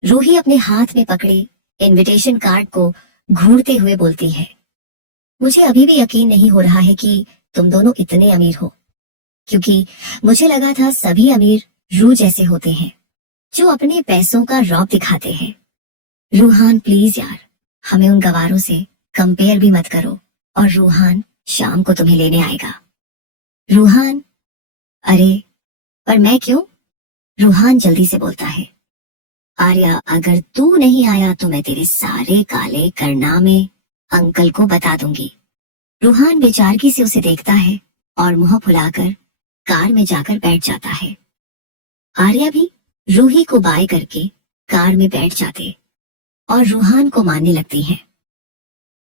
रूही अपने हाथ में पकड़े इनविटेशन कार्ड को घूरते हुए बोलती है, मुझे अभी भी यकीन नहीं हो रहा है कि तुम दोनों इतने अमीर हो, क्योंकि मुझे लगा था सभी अमीर रू जैसे होते हैं जो अपने पैसों का रौब दिखाते हैं। रूहान प्लीज यार, हमें उन गवारों से कंपेयर भी मत करो। और रूहान शाम को तुम्हें लेने आएगा। रूहान, अरे पर मैं क्यों? रूहान जल्दी से बोलता है, आर्या अगर तू नहीं आया तो मैं तेरे सारे काले कारनामे अंकल को बता दूंगी। रूहान बेचारगी से उसे देखता है और मुंह फुलाकर कार में जाकर बैठ जाता है। आर्या भी रूही को बाय करके कार में बैठ जाते और रूहान को मानने लगती है।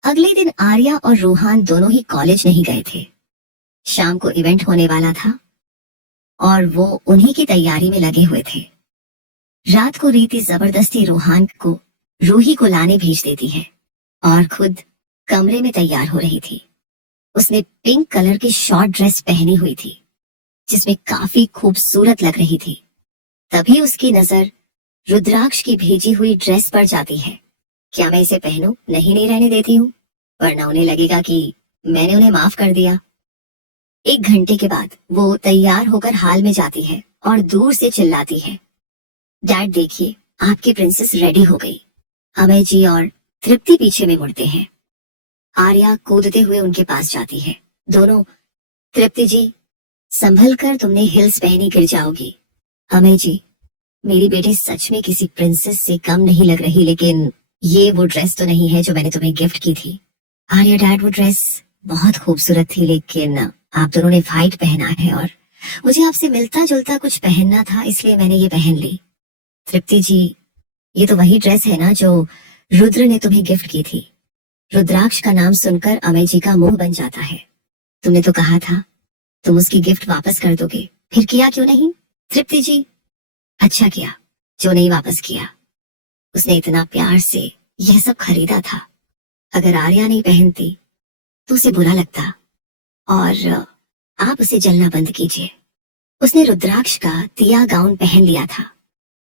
अगले दिन आर्या और रूहान दोनों ही कॉलेज नहीं गए थे। शाम को इवेंट होने वाला था और वो उन्हीं की तैयारी में लगे हुए थे। रात को रीति जबरदस्ती रूहान को रूही को लाने भेज देती है और खुद कमरे में तैयार हो रही थी। उसने पिंक कलर की शॉर्ट ड्रेस पहनी हुई थी। जिसमें काफी खूबसूरत लग रही थी। तभी उसकी नजर रुद्राक्ष की भेजी हुई ड्रेस पर जाती है। क्या मैं इसे पहनूं? नहीं रहने देती हूँ, वरना उन्हें लगेगा कि मैंने उन्हें माफ कर दिया। 1 घंटे के बाद वो तैयार होकर हाल में जाती है और दूर से चिल्लाती है, डैड देखिए, आपकी प्रिंसेस रेडी हो गई। अभय जी और तृप्ति पीछे में मुड़ते हैं। आर्या कूदते हुए उनके पास जाती है। दोनों, तृप्ति जी संभल कर, तुमने हिल्स पहनी गिर जाओगी। अभय जी, मेरी बेटी सच में किसी प्रिंसेस से कम नहीं लग रही, लेकिन ये वो ड्रेस तो नहीं है जो मैंने तुम्हें गिफ्ट की थी। आर्या डैड, वो ड्रेस बहुत खूबसूरत थी, लेकिन आप दोनों ने व्हाइट पहना है और मुझे आपसे मिलता जुलता कुछ पहनना था, इसलिए मैंने ये पहन ली। तृप्ति जी, ये तो वही ड्रेस है ना जो रुद्र ने तुम्हें गिफ्ट की थी। रुद्राक्ष का नाम सुनकर अमय जी का मुंह बन जाता है। तुमने तो कहा था तुम उसकी गिफ्ट वापस कर दोगे, फिर किया क्यों नहीं? तृप्ति जी, अच्छा किया जो नहीं वापस किया। उसने इतना प्यार से यह सब खरीदा था। अगर आर्या नहीं पहनती तो उसे बुरा लगता। और आप उसे जलना बंद कीजिए। उसने रुद्राक्ष का तिया गाउन पहन लिया था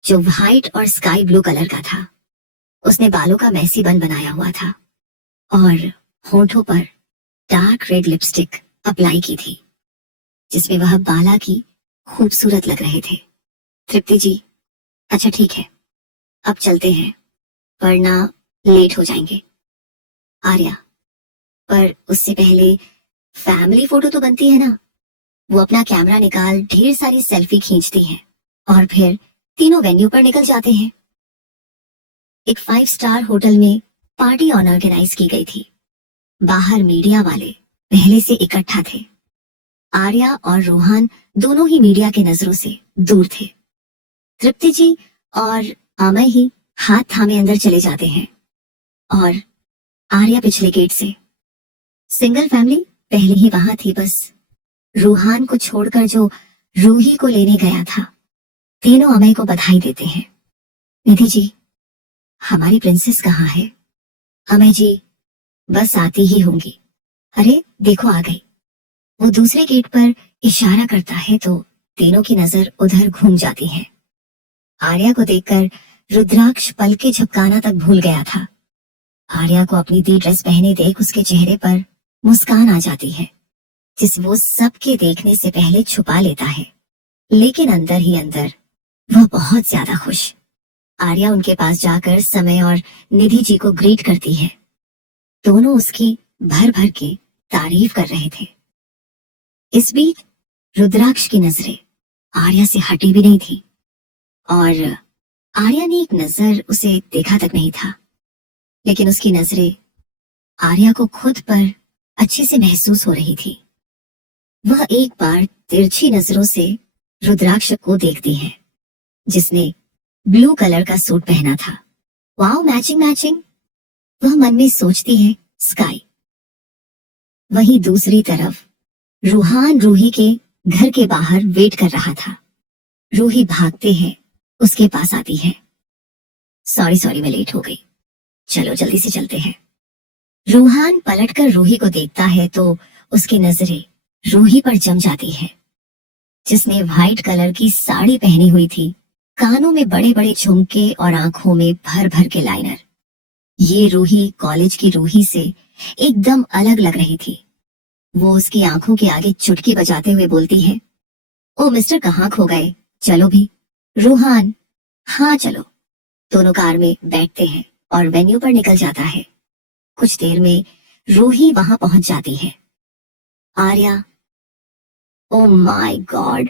जो व्हाइट और स्काई ब्लू कलर का था। उसने बालों का मैसी बन बनाया हुआ था और होठों पर डार्क रेड लिपस्टिक अप्लाई की थी, जिसमें वह बाला की खूबसूरत लग रहे थे। तृप्ति जी, अच्छा ठीक है, अब चलते हैं, वरना लेट हो जाएंगे। आर्या, पर उससे पहले फैमिली फोटो तो बनती है ना। वो अपना कैमरा निकाल ढेर सारी सेल्फी खींचती है और फिर तीनों वेन्यू पर निकल जाते हैं। एक 5 स्टार होटल में पार्टी ऑर्गेनाइज की गई थी। बाहर मीडिया वाले पहले से इकट्ठा थे। आर्या और रोहान दोनों ही मीडिया के नजरों से दूर थे। तृप्ति जी और अमय ही हाथ थामे अंदर चले जाते हैं और आर्या पिछले गेट से। सिंगल फैमिली पहले ही वहां थी, बस रूहान को छोड़कर जो रूही को लेने गया था। तीनों अमय को बधाई देते हैं। निधि जी, हमारी प्रिंसेस कहाँ है? अमय जी, बस आती ही होंगी। अरे देखो, आ गई। वो दूसरे गेट पर इशारा करता है तो तीनों की नजर उधर घूम जाती है। आर्या को देखकर रुद्राक्ष पल के झपकाना तक भूल गया था। आर्या को अपनी दी ड्रेस पहने देख उसके चेहरे पर मुस्कान आ जाती है, जिस वो सबके देखने से पहले छुपा लेता है, लेकिन अंदर ही अंदर वह बहुत ज्यादा खुश। आर्या उनके पास जाकर समय और निधि जी को ग्रीट करती है। दोनों उसकी भर भर के तारीफ कर रहे थे। इस बीच रुद्राक्ष की नजरें आर्या से हटी भी नहीं थी और आर्या ने एक नजर उसे देखा तक नहीं था, लेकिन उसकी नजरें आर्या को खुद पर अच्छे से महसूस हो रही थी। वह एक बार तिरछी नजरों से रुद्राक्ष को देखती है, जिसने ब्लू कलर का सूट पहना था। वाओ, मैचिंग मैचिंग, वह मन में सोचती है। स्काई। वहीं दूसरी तरफ रूहान रूही के घर के बाहर वेट कर रहा था। रूही भागते हैं उसके पास आती है। सॉरी मैं लेट हो गई, चलो जल्दी से चलते हैं। रूहान पलटकर रूही को देखता है तो उसकी नजरें रूही पर जम जाती है, जिसने व्हाइट कलर की साड़ी पहनी हुई थी, कानों में बड़े बड़े झुमके और आंखों में भर भर के लाइनर। ये रूही कॉलेज की रूही से एकदम अलग लग रही थी। वो उसकी आंखों के आगे चुटकी बजाते हुए बोलती है, ओ मिस्टर, कहाँ खो गए? चलो भी। रूहान, हाँ चलो। दोनों कार में बैठते हैं और वेन्यू पर निकल जाता है। कुछ देर में रूही वहां पहुंच जाती है। आर्या, ओ माय गॉड,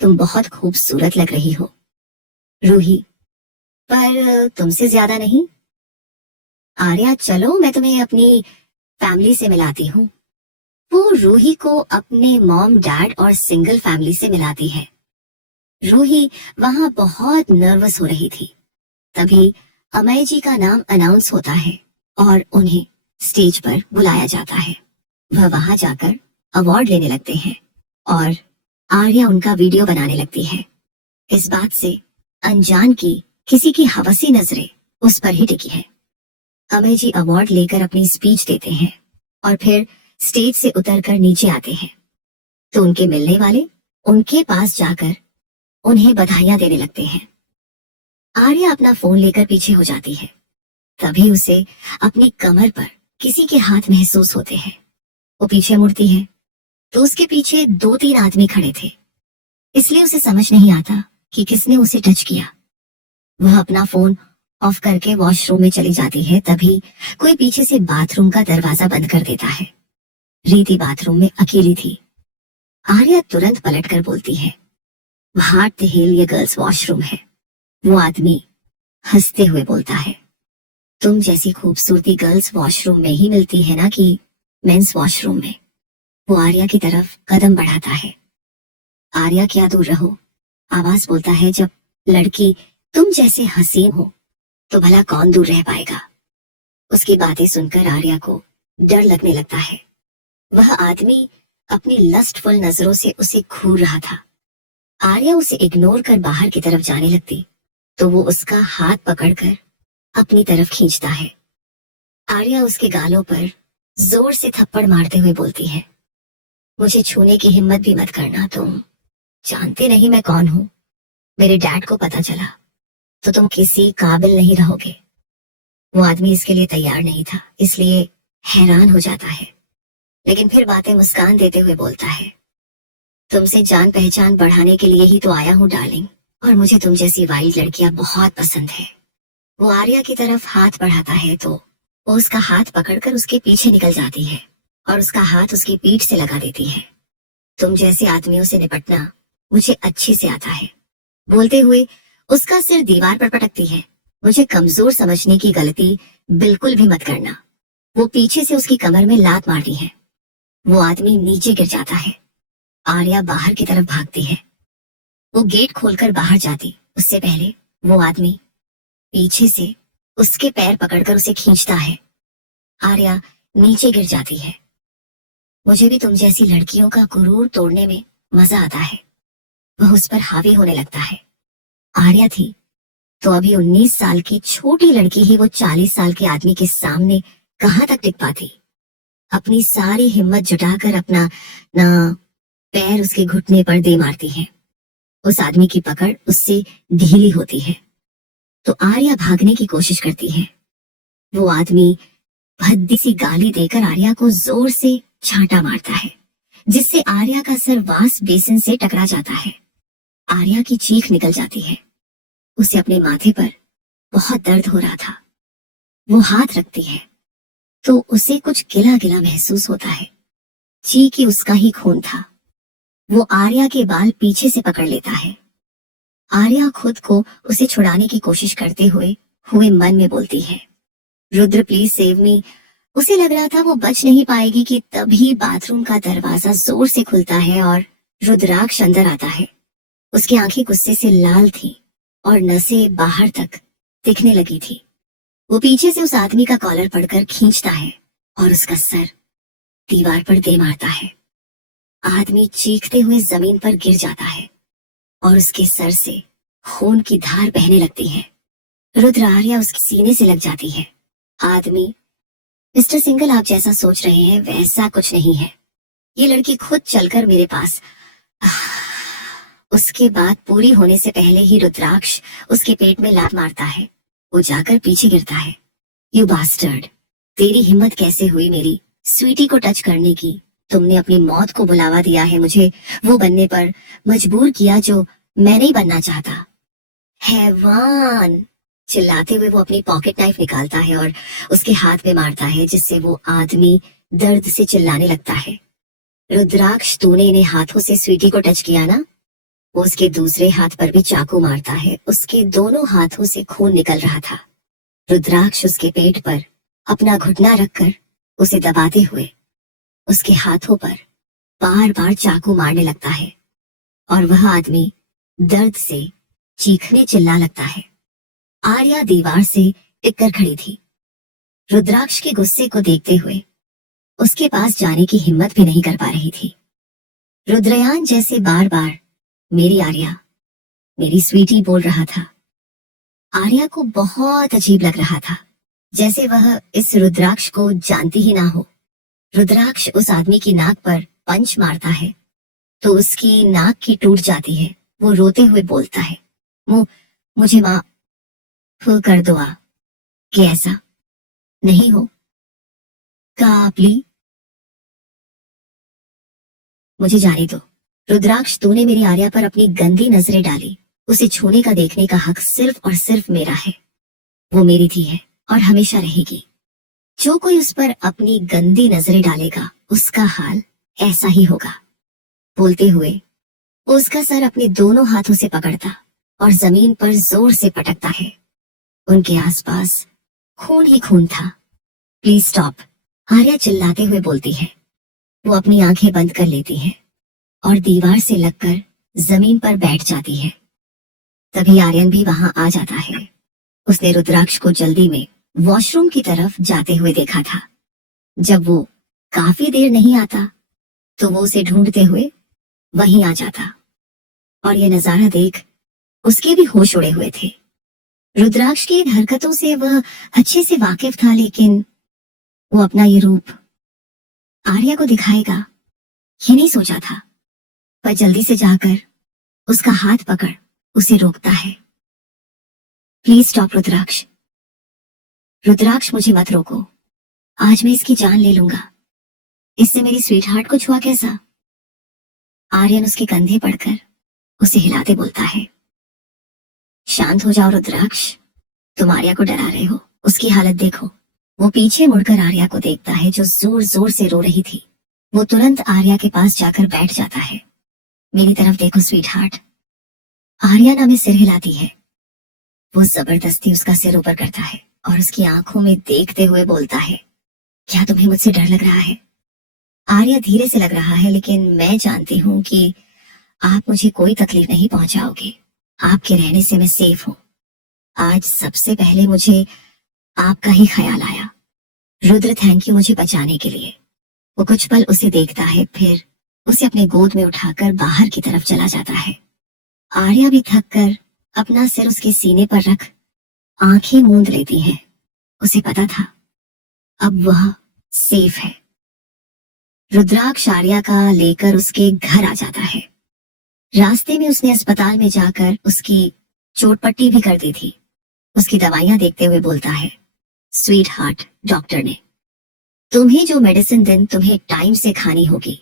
तुम बहुत खूबसूरत लग रही हो। रूही, पर तुमसे ज्यादा नहीं। आर्या, चलो मैं तुम्हें अपनी फैमिली से मिलाती हूँ। वो रूही को अपने मॉम डैड और सिंगल फैमिली से मिलाती है। रूही वहां बहुत नर्वस हो रही थी। तभी अमय जी का नाम अनाउंस होता है और उन्हें स्टेज पर बुलाया जाता है। वह वहां जाकर अवार्ड लेने लगते हैं और आर्या उनका वीडियो बनाने लगती है। इस बात से अनजान की किसी की हवसी नजरें उस पर ही टिकी है। अमय जी अवार्ड लेकर अपनी स्पीच देते हैं और फिर स्टेज से उतरकर नीचे आते हैं तो उनके मिलने वाले उनके पास जाकर उन्हें बधाइयां देने लगते हैं। आर्या अपना फोन लेकर पीछे हो जाती है। तभी उसे अपनी कमर पर किसी के हाथ महसूस होते हैं। वो पीछे मुड़ती है तो उसके पीछे 2-3 आदमी खड़े थे, इसलिए उसे समझ नहीं आता कि किसने उसे टच किया। वह अपना फोन ऑफ करके वॉशरूम में चली जाती है। तभी कोई पीछे से बाथरूम का दरवाजा बंद कर देता है। रीति बाथरूम में अकेली थी। आर्या तुरंत पलटकर बोलती है, हार्ट द हिल, ये गर्ल्स वॉशरूम है। वो आदमी हंसते हुए बोलता है, तुम जैसी खूबसूरती गर्ल्स वॉशरूम में ही मिलती है ना कि मेंस वॉशरूम में। वो आर्या की तरफ कदम बढ़ाता है। आर्या, क्या दूर रहो, आवाज बोलता है, जब लड़की तुम जैसे हसीन हो तो भला कौन दूर रह पाएगा। उसकी बातें सुनकर आर्या को डर लगने लगता है। वह आदमी अपनी लस्टफुल नजरों से उसे घूर रहा था। आर्या उसे इग्नोर कर बाहर की तरफ जाने लगती तो वो उसका हाथ पकड़कर अपनी तरफ खींचता है। आर्या उसके गालों पर जोर से थप्पड़ मारते हुए बोलती है, मुझे छूने की हिम्मत भी मत करना, तुम जानते नहीं मैं कौन हूं। मेरे डैड को पता चला तो तुम किसी काबिल नहीं रहोगे। वो आदमी इसके लिए तैयार नहीं था, इसलिए हैरान हो जाता है, लेकिन फिर बातें मुस्कान देते हुए बोलता है, तुमसे जान पहचान बढ़ाने के लिए ही तो आया हूँ डार्लिंग, और मुझे तुम जैसी वाइल्ड लड़कियां बहुत पसंद है। वो आर्या की तरफ हाथ बढ़ाता है तो वो उसका हाथ पकड़कर उसके पीछे निकल जाती है और उसका हाथ उसकी पीठ से लगा देती है। तुम जैसे आदमियों से निपटना मुझे अच्छे से आता है। बोलते हुए उसका सिर दीवार पर पटकती है। मुझे कमजोर समझने की गलती बिल्कुल भी मत करना। वो पीछे से उसकी कमर में लात मारती है। वो आदमी नीचे गिर जाता है। आर्या बाहर की तरफ भागती है। वो गेट खोलकर बाहर जाती उससे पहले वो आदमी पीछे से उसके पैर पकड़कर उसे खींचता है। आर्या नीचे गिर जाती है। मुझे भी तुम जैसी लड़कियों का गुरूर तोड़ने में मजा आता है। वह उस पर हावी होने लगता है। आर्या थी तो अभी 19 साल की छोटी लड़की ही वो 40 साल के आदमी के सामने कहां तक टिक पाती। अपनी सारी हिम्मत जुटाकर अपना ना पैर उसके घुटने पर दे मारती है। उस आदमी की पकड़ उससे ढीली होती है तो आर्या भागने की कोशिश करती है। वो आदमी भद्दी सी गाली देकर आर्या को जोर से छांटा मारता है, जिससे आर्या का सर वास बेसिन से टकरा जाता है। आर्या की चीख निकल जाती है। उसे अपने माथे पर बहुत दर्द हो रहा था। वो हाथ रखती है तो उसे कुछ गिला गिला महसूस होता है। जी कि उसका ही खून था। वो आर्या के बाल पीछे से पकड़ लेता है। आर्या खुद को उसे छुड़ाने की कोशिश करते हुए मन में बोलती है, रुद्र प्लीज सेव मी। उसे लग रहा था वो बच नहीं पाएगी कि तभी बाथरूम का दरवाजा जोर से खुलता है और रुद्राक्ष अंदर आता है। उसकी आंखें गुस्से से लाल थी और नसें बाहर तक दिखने लगी थी। वो पीछे से उस आदमी का कॉलर पकड़कर खींचता है और उसका सर दीवार पर दे मारता है। आदमी चीखते हुए जमीन पर गिर जाता है और उसके सर से खून की धार बहने लगती है। रुद्र आर्या उसके सीने से लग जाती है। आदमी, मिस्टर सिंगल, आप जैसा सोच रहे हैं वैसा कुछ नहीं है। ये लड़की खुद चलकर मेरे पास। उसके बाद पूरी होने से पहले ही रुद्राक्ष उसके पेट में लात मारता है। वो जाकर पीछे गिरता है। यू बास्टर्ड, तेरी हिम्मत कैसे हुई मेरी स्वीटी को टच करने की। तुमने अपनी मौत को बुलावा दिया है, मुझे वो बनने पर मजबूर किया जो मैं नहीं बनना चाहता। हैवान, चिल्लाते हुए वो अपनी पॉकेट नाइफ निकालता है और उसके हाथ में मारता है, जिससे वो आदमी दर्द से चिल्लाने लगता है। रुद्राक्ष, तूने इन्हें हाथों से स्वीटी को टच किया ना? वो उसके दूसरे हाथ पर भी चाकू मारता है। उसके दोनों हाथों से खून निकल रहा था। रुद्राक्ष उसके पेट पर अपना घुटना रखकर उसे दबाते हुए उसके हाथों पर बार बार चाकू मारने लगता है और वह आदमी दर्द से चीखने चिल्ला लगता है। आर्या दीवार से टिककर खड़ी थी। रुद्राक्ष के गुस्से को देखते हुए उसके पास जाने की हिम्मत भी नहीं कर पा रही थी। रुद्रयान जैसे बार बार मेरी आर्या, मेरी स्वीटी बोल रहा था। आर्या को बहुत अजीब लग रहा था, जैसे वह इस रुद्राक्ष को जानती ही ना हो। रुद्राक्ष उस आदमी की नाक पर पंच मारता है तो उसकी नाक की टूट जाती है। वो रोते हुए बोलता है, मुझे माफ कर दो आप, कि ऐसा नहीं हो। काबली, मुझे जाने दो। रुद्राक्ष, तूने मेरी आर्या पर अपनी गंदी नजरें डाली। उसे छूने का देखने का हक सिर्फ और सिर्फ मेरा है। वो मेरी थी है और हमेशा रहेगी। जो कोई उस पर अपनी गंदी नजरें डालेगा उसका हाल ऐसा ही होगा। बोलते हुए वो उसका सर अपने दोनों हाथों से पकड़ता और जमीन पर जोर से पटकता है। उनके आसपास खून ही खून था। प्लीज स्टॉप, आर्या चिल्लाते हुए बोलती है। वो अपनी आंखें बंद कर लेती है और दीवार से लगकर जमीन पर बैठ जाती है। तभी आर्यन भी वहां आ जाता है। उसने रुद्राक्ष को जल्दी में वॉशरूम की तरफ जाते हुए देखा था। जब वो काफी देर नहीं आता तो वो उसे ढूंढते हुए वहीं आ जाता और ये नजारा देख उसके भी होश उड़े हुए थे। रुद्राक्ष की इन हरकतों से वह अच्छे से वाकिफ था, लेकिन वो अपना ये रूप आर्या को दिखाएगा ये नहीं सोचा था। पर जल्दी से जाकर उसका हाथ पकड़ उसे रोकता है। प्लीज स्टॉप रुद्राक्ष। रुद्राक्ष, मुझे मत रोको। आज मैं इसकी जान ले लूंगा। इससे मेरी स्वीट हार्ट को छुआ कैसा? आर्यन उसके कंधे पड़कर उसे हिलाते बोलता है। शांत हो जाओ रुद्राक्ष, तुम आर्या को डरा रहे हो। उसकी हालत देखो। वो पीछे मुड़कर आर्या को देखता है जो जोर जोर से रो रही थी। वो तुरंत आर्या के पास जाकर बैठ जाता है। मेरी तरफ देखो स्वीट हार्ट। आर्या ना में सिर हिलाती है। वो जबरदस्ती उसका सिर ऊपर करता है और उसकी आंखों में देखते हुए बोलता है, क्या तुम्हें मुझसे डर लग रहा है? आर्या धीरे से लग रहा है, लेकिन मैं जानती हूँ कि आप मुझे कोई तकलीफ नहीं पहुंचाओगे। आपके रहने से मैं सेफ हूँ। आज सबसे पहले मुझे आपका ही ख्याल आया। रुद्र, थैंक यू मुझे बचाने के लिए। वो कुछ पल उसे देखता है, फिर उसे अपने गोद में उठाकर बाहर की तरफ चला जाता है। आर्या भी थक कर अपना सिर उसके सीने पर रख आंखें मूंद लेती है। उसे पता था अब वह सेफ है। रुद्राक्ष आर्या का लेकर उसके घर आ जाता है। रास्ते में उसने अस्पताल में जाकर उसकी चोटपट्टी भी कर दी थी। उसकी दवाइयां देखते हुए बोलता है, स्वीट हार्ट, डॉक्टर ने तुम्हें जो मेडिसिन दिन तुम्हें टाइम से खानी होगी।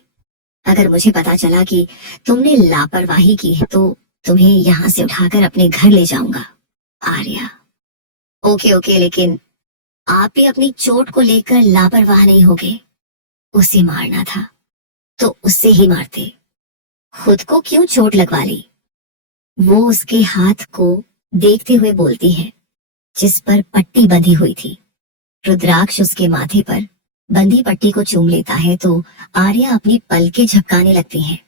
अगर मुझे पता चला कि तुमने लापरवाही की है तो तुम्हें यहाँ से उठाकर अपने घर ले जाऊंगा। आर्या, ओके ओके, लेकिन आप भी अपनी चोट को लेकर लापरवाह नहीं होगे। उसे मारना था तो उससे ही मारते, खुद को क्यों चोट लगवा ली? वो उसके हाथ को देखते हुए बोलती है जिस पर पट्टी बंधी हुई थी। रुद्राक्ष उसके माथे पर बंधी पट्टी को चूम लेता है तो आर्या अपनी पलकें झपकाने लगती है।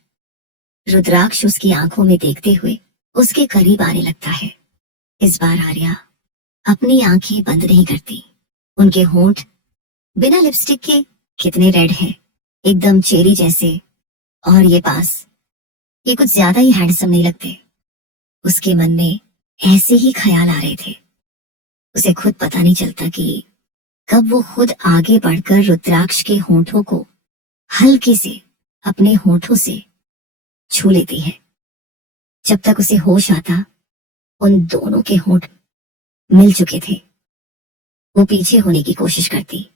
रुद्राक्ष उसकी आंखों में देखते हुए उसके करीब आने लगता है। इस बार आर्या अपनी आंखें बंद नहीं करती। उनके होंठ बिना लिपस्टिक के कितने रेड हैं, एकदम चेरी जैसे। और ये पास, ये कुछ ज्यादा ही हैंडसम नहीं लगते। उसके मन में ऐसे ही ख्याल आ रहे थे। उसे खुद पता नहीं चलता कि कब वो खुद आगे बढ़कर रुद्राक्ष के होंठों को हल्के से अपने होंठों से छू लेती है। जब तक उसे होश आता उन दोनों के होंठ मिल चुके थे। वो पीछे होने की कोशिश करती,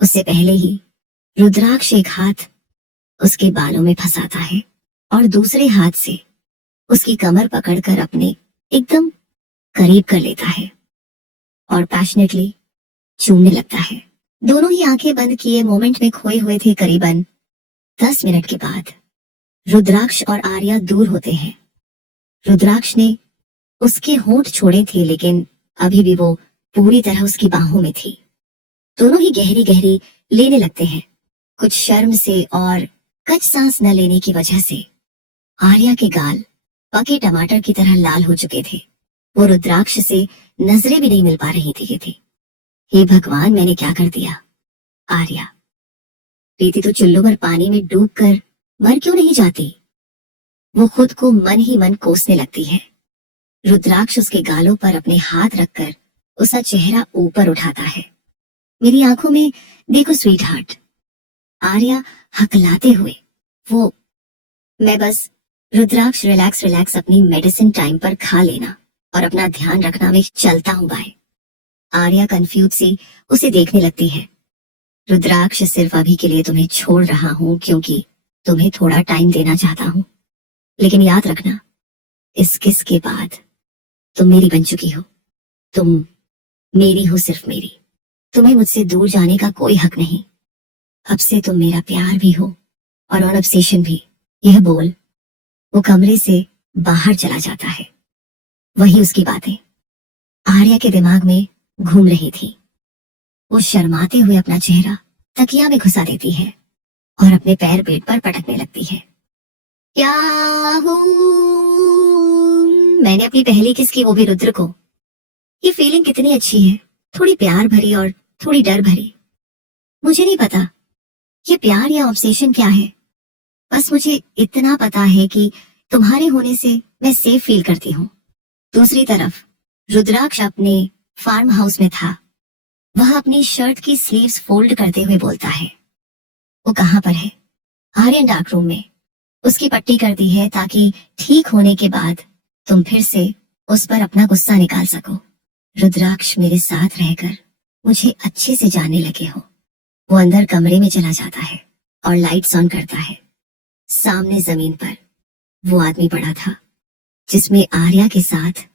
उससे पहले ही रुद्राक्ष एक हाथ उसके बालों में फंसाता है और दूसरे हाथ से उसकी कमर पकड़कर अपने एकदम करीब कर लेता है और पैशनेटली चूमने लगता है। दोनों ही आंखें बंद किए मोमेंट में खोए हुए थे। करीबन 10 मिनट के बाद रुद्राक्ष और आर्या दूर होते हैं। रुद्राक्ष ने उसके होंठ छोड़े थे, लेकिन अभी भी वो पूरी तरह उसकी बाहों में थी। दोनों ही गहरी गहरी लेने लगते हैं, कुछ शर्म से और कच सांस न लेने की वजह से आर्या के गाल पके टमाटर की तरह लाल हो चुके थे। वो रुद्राक्ष से नजरें भी नहीं मिल पा रही थी। हे भगवान, मैंने क्या कर दिया? आर्या, प्रीति तो चुल्लू भर पानी में डूब कर मर क्यों नहीं जाती? वो खुद को मन ही मन कोसने लगती है। रुद्राक्ष उसके गालों पर अपने हाथ रखकर उसका चेहरा ऊपर उठाता है। मेरी आंखों में देखो स्वीट हार्ट। आर्या हकलाते हुए वो मैं बस रुद्राक्ष रिलैक्स रिलैक्स अपनी मेडिसिन टाइम पर खा लेना और अपना ध्यान रखना में चलता हूँ बाय। आर्या कंफ्यूज सी उसे देखने लगती है। रुद्राक्ष सिर्फ अभी के लिए तुम्हें छोड़ रहा हूँ क्योंकि तुम्हें थोड़ा टाइम देना चाहता हूँ, लेकिन याद रखना इस किस के बाद तुम मेरी बन चुकी हो। तुम मेरी हो, सिर्फ मेरी। तुम्हें मुझसे दूर जाने का कोई हक नहीं। अब से तुम मेरा प्यार भी हो और ऑन ऑब्सेशन भी। यह बोल वो कमरे से बाहर चला जाता है। वही उसकी बातें आर्या के दिमाग में घूम रही थी। वो शर्माते हुए अपना चेहरा तकिया में घुसा देती है और अपने पैर पेट पर पटकने लगती है। क्या हूँ मैंने अपनी पहली किस की, वो भी रुद्र को। ये फीलिंग कितनी अच्छी है, थोड़ी प्यार भरी और थोड़ी डर भरी। मुझे नहीं पता ये प्यार या ऑब्सेशन क्या है, बस मुझे इतना पता है कि तुम्हारे होने से मैं सेफ फील करती हूँ। दूसरी तरफ रुद्राक्ष अपने फार्म हाउस में था। वह अपनी शर्ट की स्लीव्स फोल्ड करते हुए बोलता है। वो कहाँ पर है? आर्यन डार्क रूम में। उसकी पट्टी कर दी है ताकि ठीक होने के बाद तुम फिर से उस पर अपना गुस्सा निकाल सको। रुद्राक्ष मेरे साथ रहकर मुझे अच्छे से जानने लगे हो। वो अंदर कमरे में चला जाता है और लाइट्स ऑन करता है। सामने जमीन पर वो आदमी पड़ा था जिसमें आर्या के साथ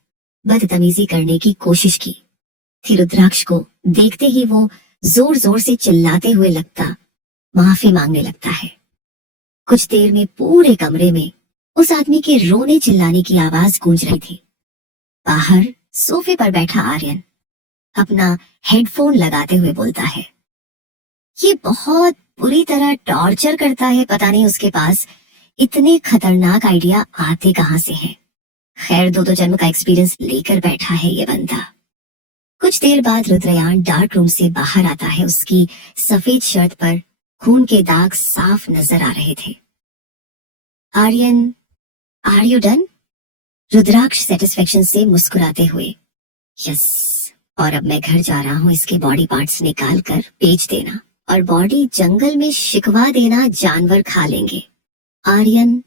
बदतमीजी करने की कोशिश की थी। रुद्राक्ष को देखते ही वो जोर जोर से चिल्लाते हुए माफी मांगने लगता है। कुछ देर में पूरे कमरे में उस आदमी के रोने चिल्लाने की आवाज गूंज रही थी। बाहर सोफे पर बैठा आर्यन अपना हेडफोन लगाते हुए बोलता है, ये बहुत बुरी तरह टॉर्चर करता है। पता नहीं उसके पास इतने खतरनाक आइडिया आते कहां से हैं। खैर, दो जन्म का एक्सपीरियंस लेकर बैठा है ये बंदा। कुछ देर बाद रुद्रयान डार्क रूम से बाहर आता है। उसकी सफेद शर्ट पर खून के दाग साफ नजर आ रहे थे। Aryan, are you done? Rudraksh satisfaction से मुस्कुराते हुए, यस, और अब मैं घर जा रहा हूँ। इसके बॉडी पार्ट्स निकाल कर बेच देना और बॉडी जंगल में शिकवा देना, जानवर खा लेंगे। Aryan,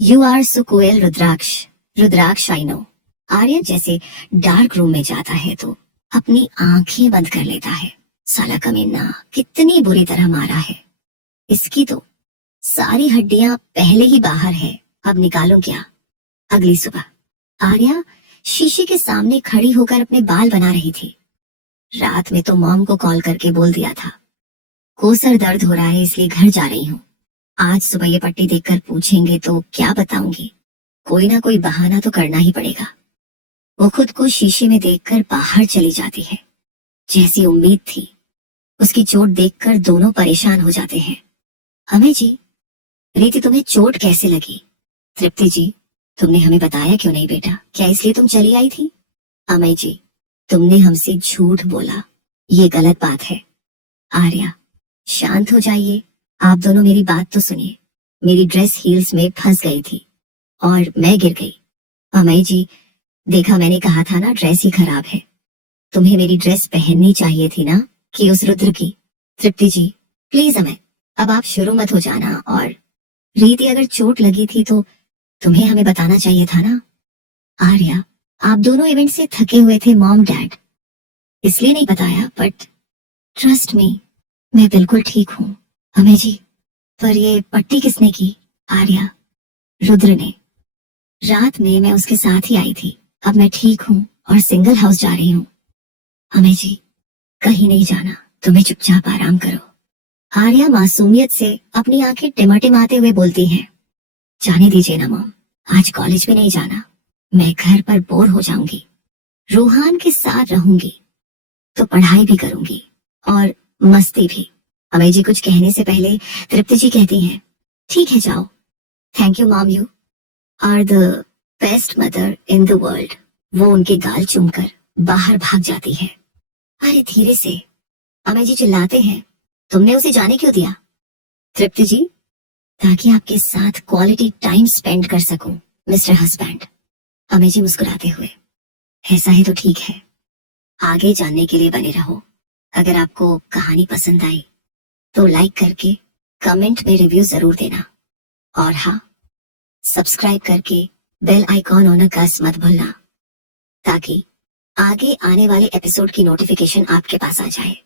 you are so cruel Rudraksh. Rudraksh, I know. Aryan जैसे डार्क रूम में जाता है तो अपनी आंखें बंद कर लेता है। साला कमीना कितनी बुरी तरह मारा है। इसकी तो सारी हड्डियां पहले ही बाहर है, अब निकालूं क्या? अगली सुबह आर्या शीशे के सामने खड़ी होकर अपने बाल बना रही थी। रात में तो मॉम को कॉल करके बोल दिया था को सर दर्द हो रहा है इसलिए घर जा रही हूँ। आज सुबह ये पट्टी देखकर पूछेंगे तो क्या बताऊंगी? कोई ना कोई बहाना तो करना ही पड़ेगा। वो खुद को शीशे में देखकर बाहर चली जाती है। जैसी उम्मीद थी, उसकी चोट देखकर दोनों परेशान हो जाते हैं। अमेय जी, रीति तुम्हें चोट कैसे लगी? तृप्ति जी, तुमने हमें बताया क्यों नहीं बेटा? क्या इसलिए तुम चली आई थी? अमेय जी, तुमने हमसे झूठ बोला, ये गलत बात है। आर्या, शांत हो जाइए। आप दोनों मेरी बात तो सुनिए। मेरी ड्रेस हील्स में फंस गई थी और मैं गिर गई। अमेय जी, देखा, मैंने कहा था ना ड्रेस ही खराब है। तुम्हें मेरी ड्रेस पहननी चाहिए थी ना, कि उस रुद्र की। तृप्ति जी, प्लीज अमेय, अब आप शुरू मत हो जाना। और रीति, अगर चोट लगी थी तो तुम्हें हमें बताना चाहिए था ना। आर्या, आप दोनों इवेंट से थके हुए थे मॉम डैड, इसलिए नहीं बताया, बट ट्रस्ट मी, मैं बिल्कुल ठीक हूँ। अमेय जी, पर ये पट्टी किसने की? आर्या, रुद्र ने। रात में मैं उसके साथ ही आई थी। अब मैं ठीक हूँ और सिंगल हाउस जा रही हूँ। अमेय जी, कहीं नहीं जाना, तुम्हें चुपचाप आराम करो। आर्या मासूमियत से अपनी आंखें टिमाटिमाते हुए बोलती है, जाने दीजिए ना मॉम, आज कॉलेज में नहीं जाना। मैं घर पर बोर हो जाऊंगी। रूहान के साथ रहूंगी तो पढ़ाई भी करूंगी और मस्ती भी। अमेय जी कुछ कहने से पहले तृप्ति जी कहती हैं, ठीक है जाओ। Thank you mom, you are the best mother in the world. वो उनके गाल चूमकर बाहर भाग जाती है। अरे धीरे से, अमेय जी चिल्लाते हैं, तुमने उसे जाने क्यों दिया? तृप्ति जी, ताकि आपके साथ क्वालिटी टाइम स्पेंड कर सकूं मिस्टर हस्बैंड। अमेय जी मुस्कुराते हुए, ऐसा है तो ठीक है, आगे जानने के लिए बने रहो। अगर आपको कहानी पसंद आई तो लाइक करके कमेंट में रिव्यू जरूर देना। और हाँ, सब्सक्राइब करके बेल आइकॉन ऑन कस मत भूलना, ताकि आगे आने वाले एपिसोड की नोटिफिकेशन आपके पास आ जाए।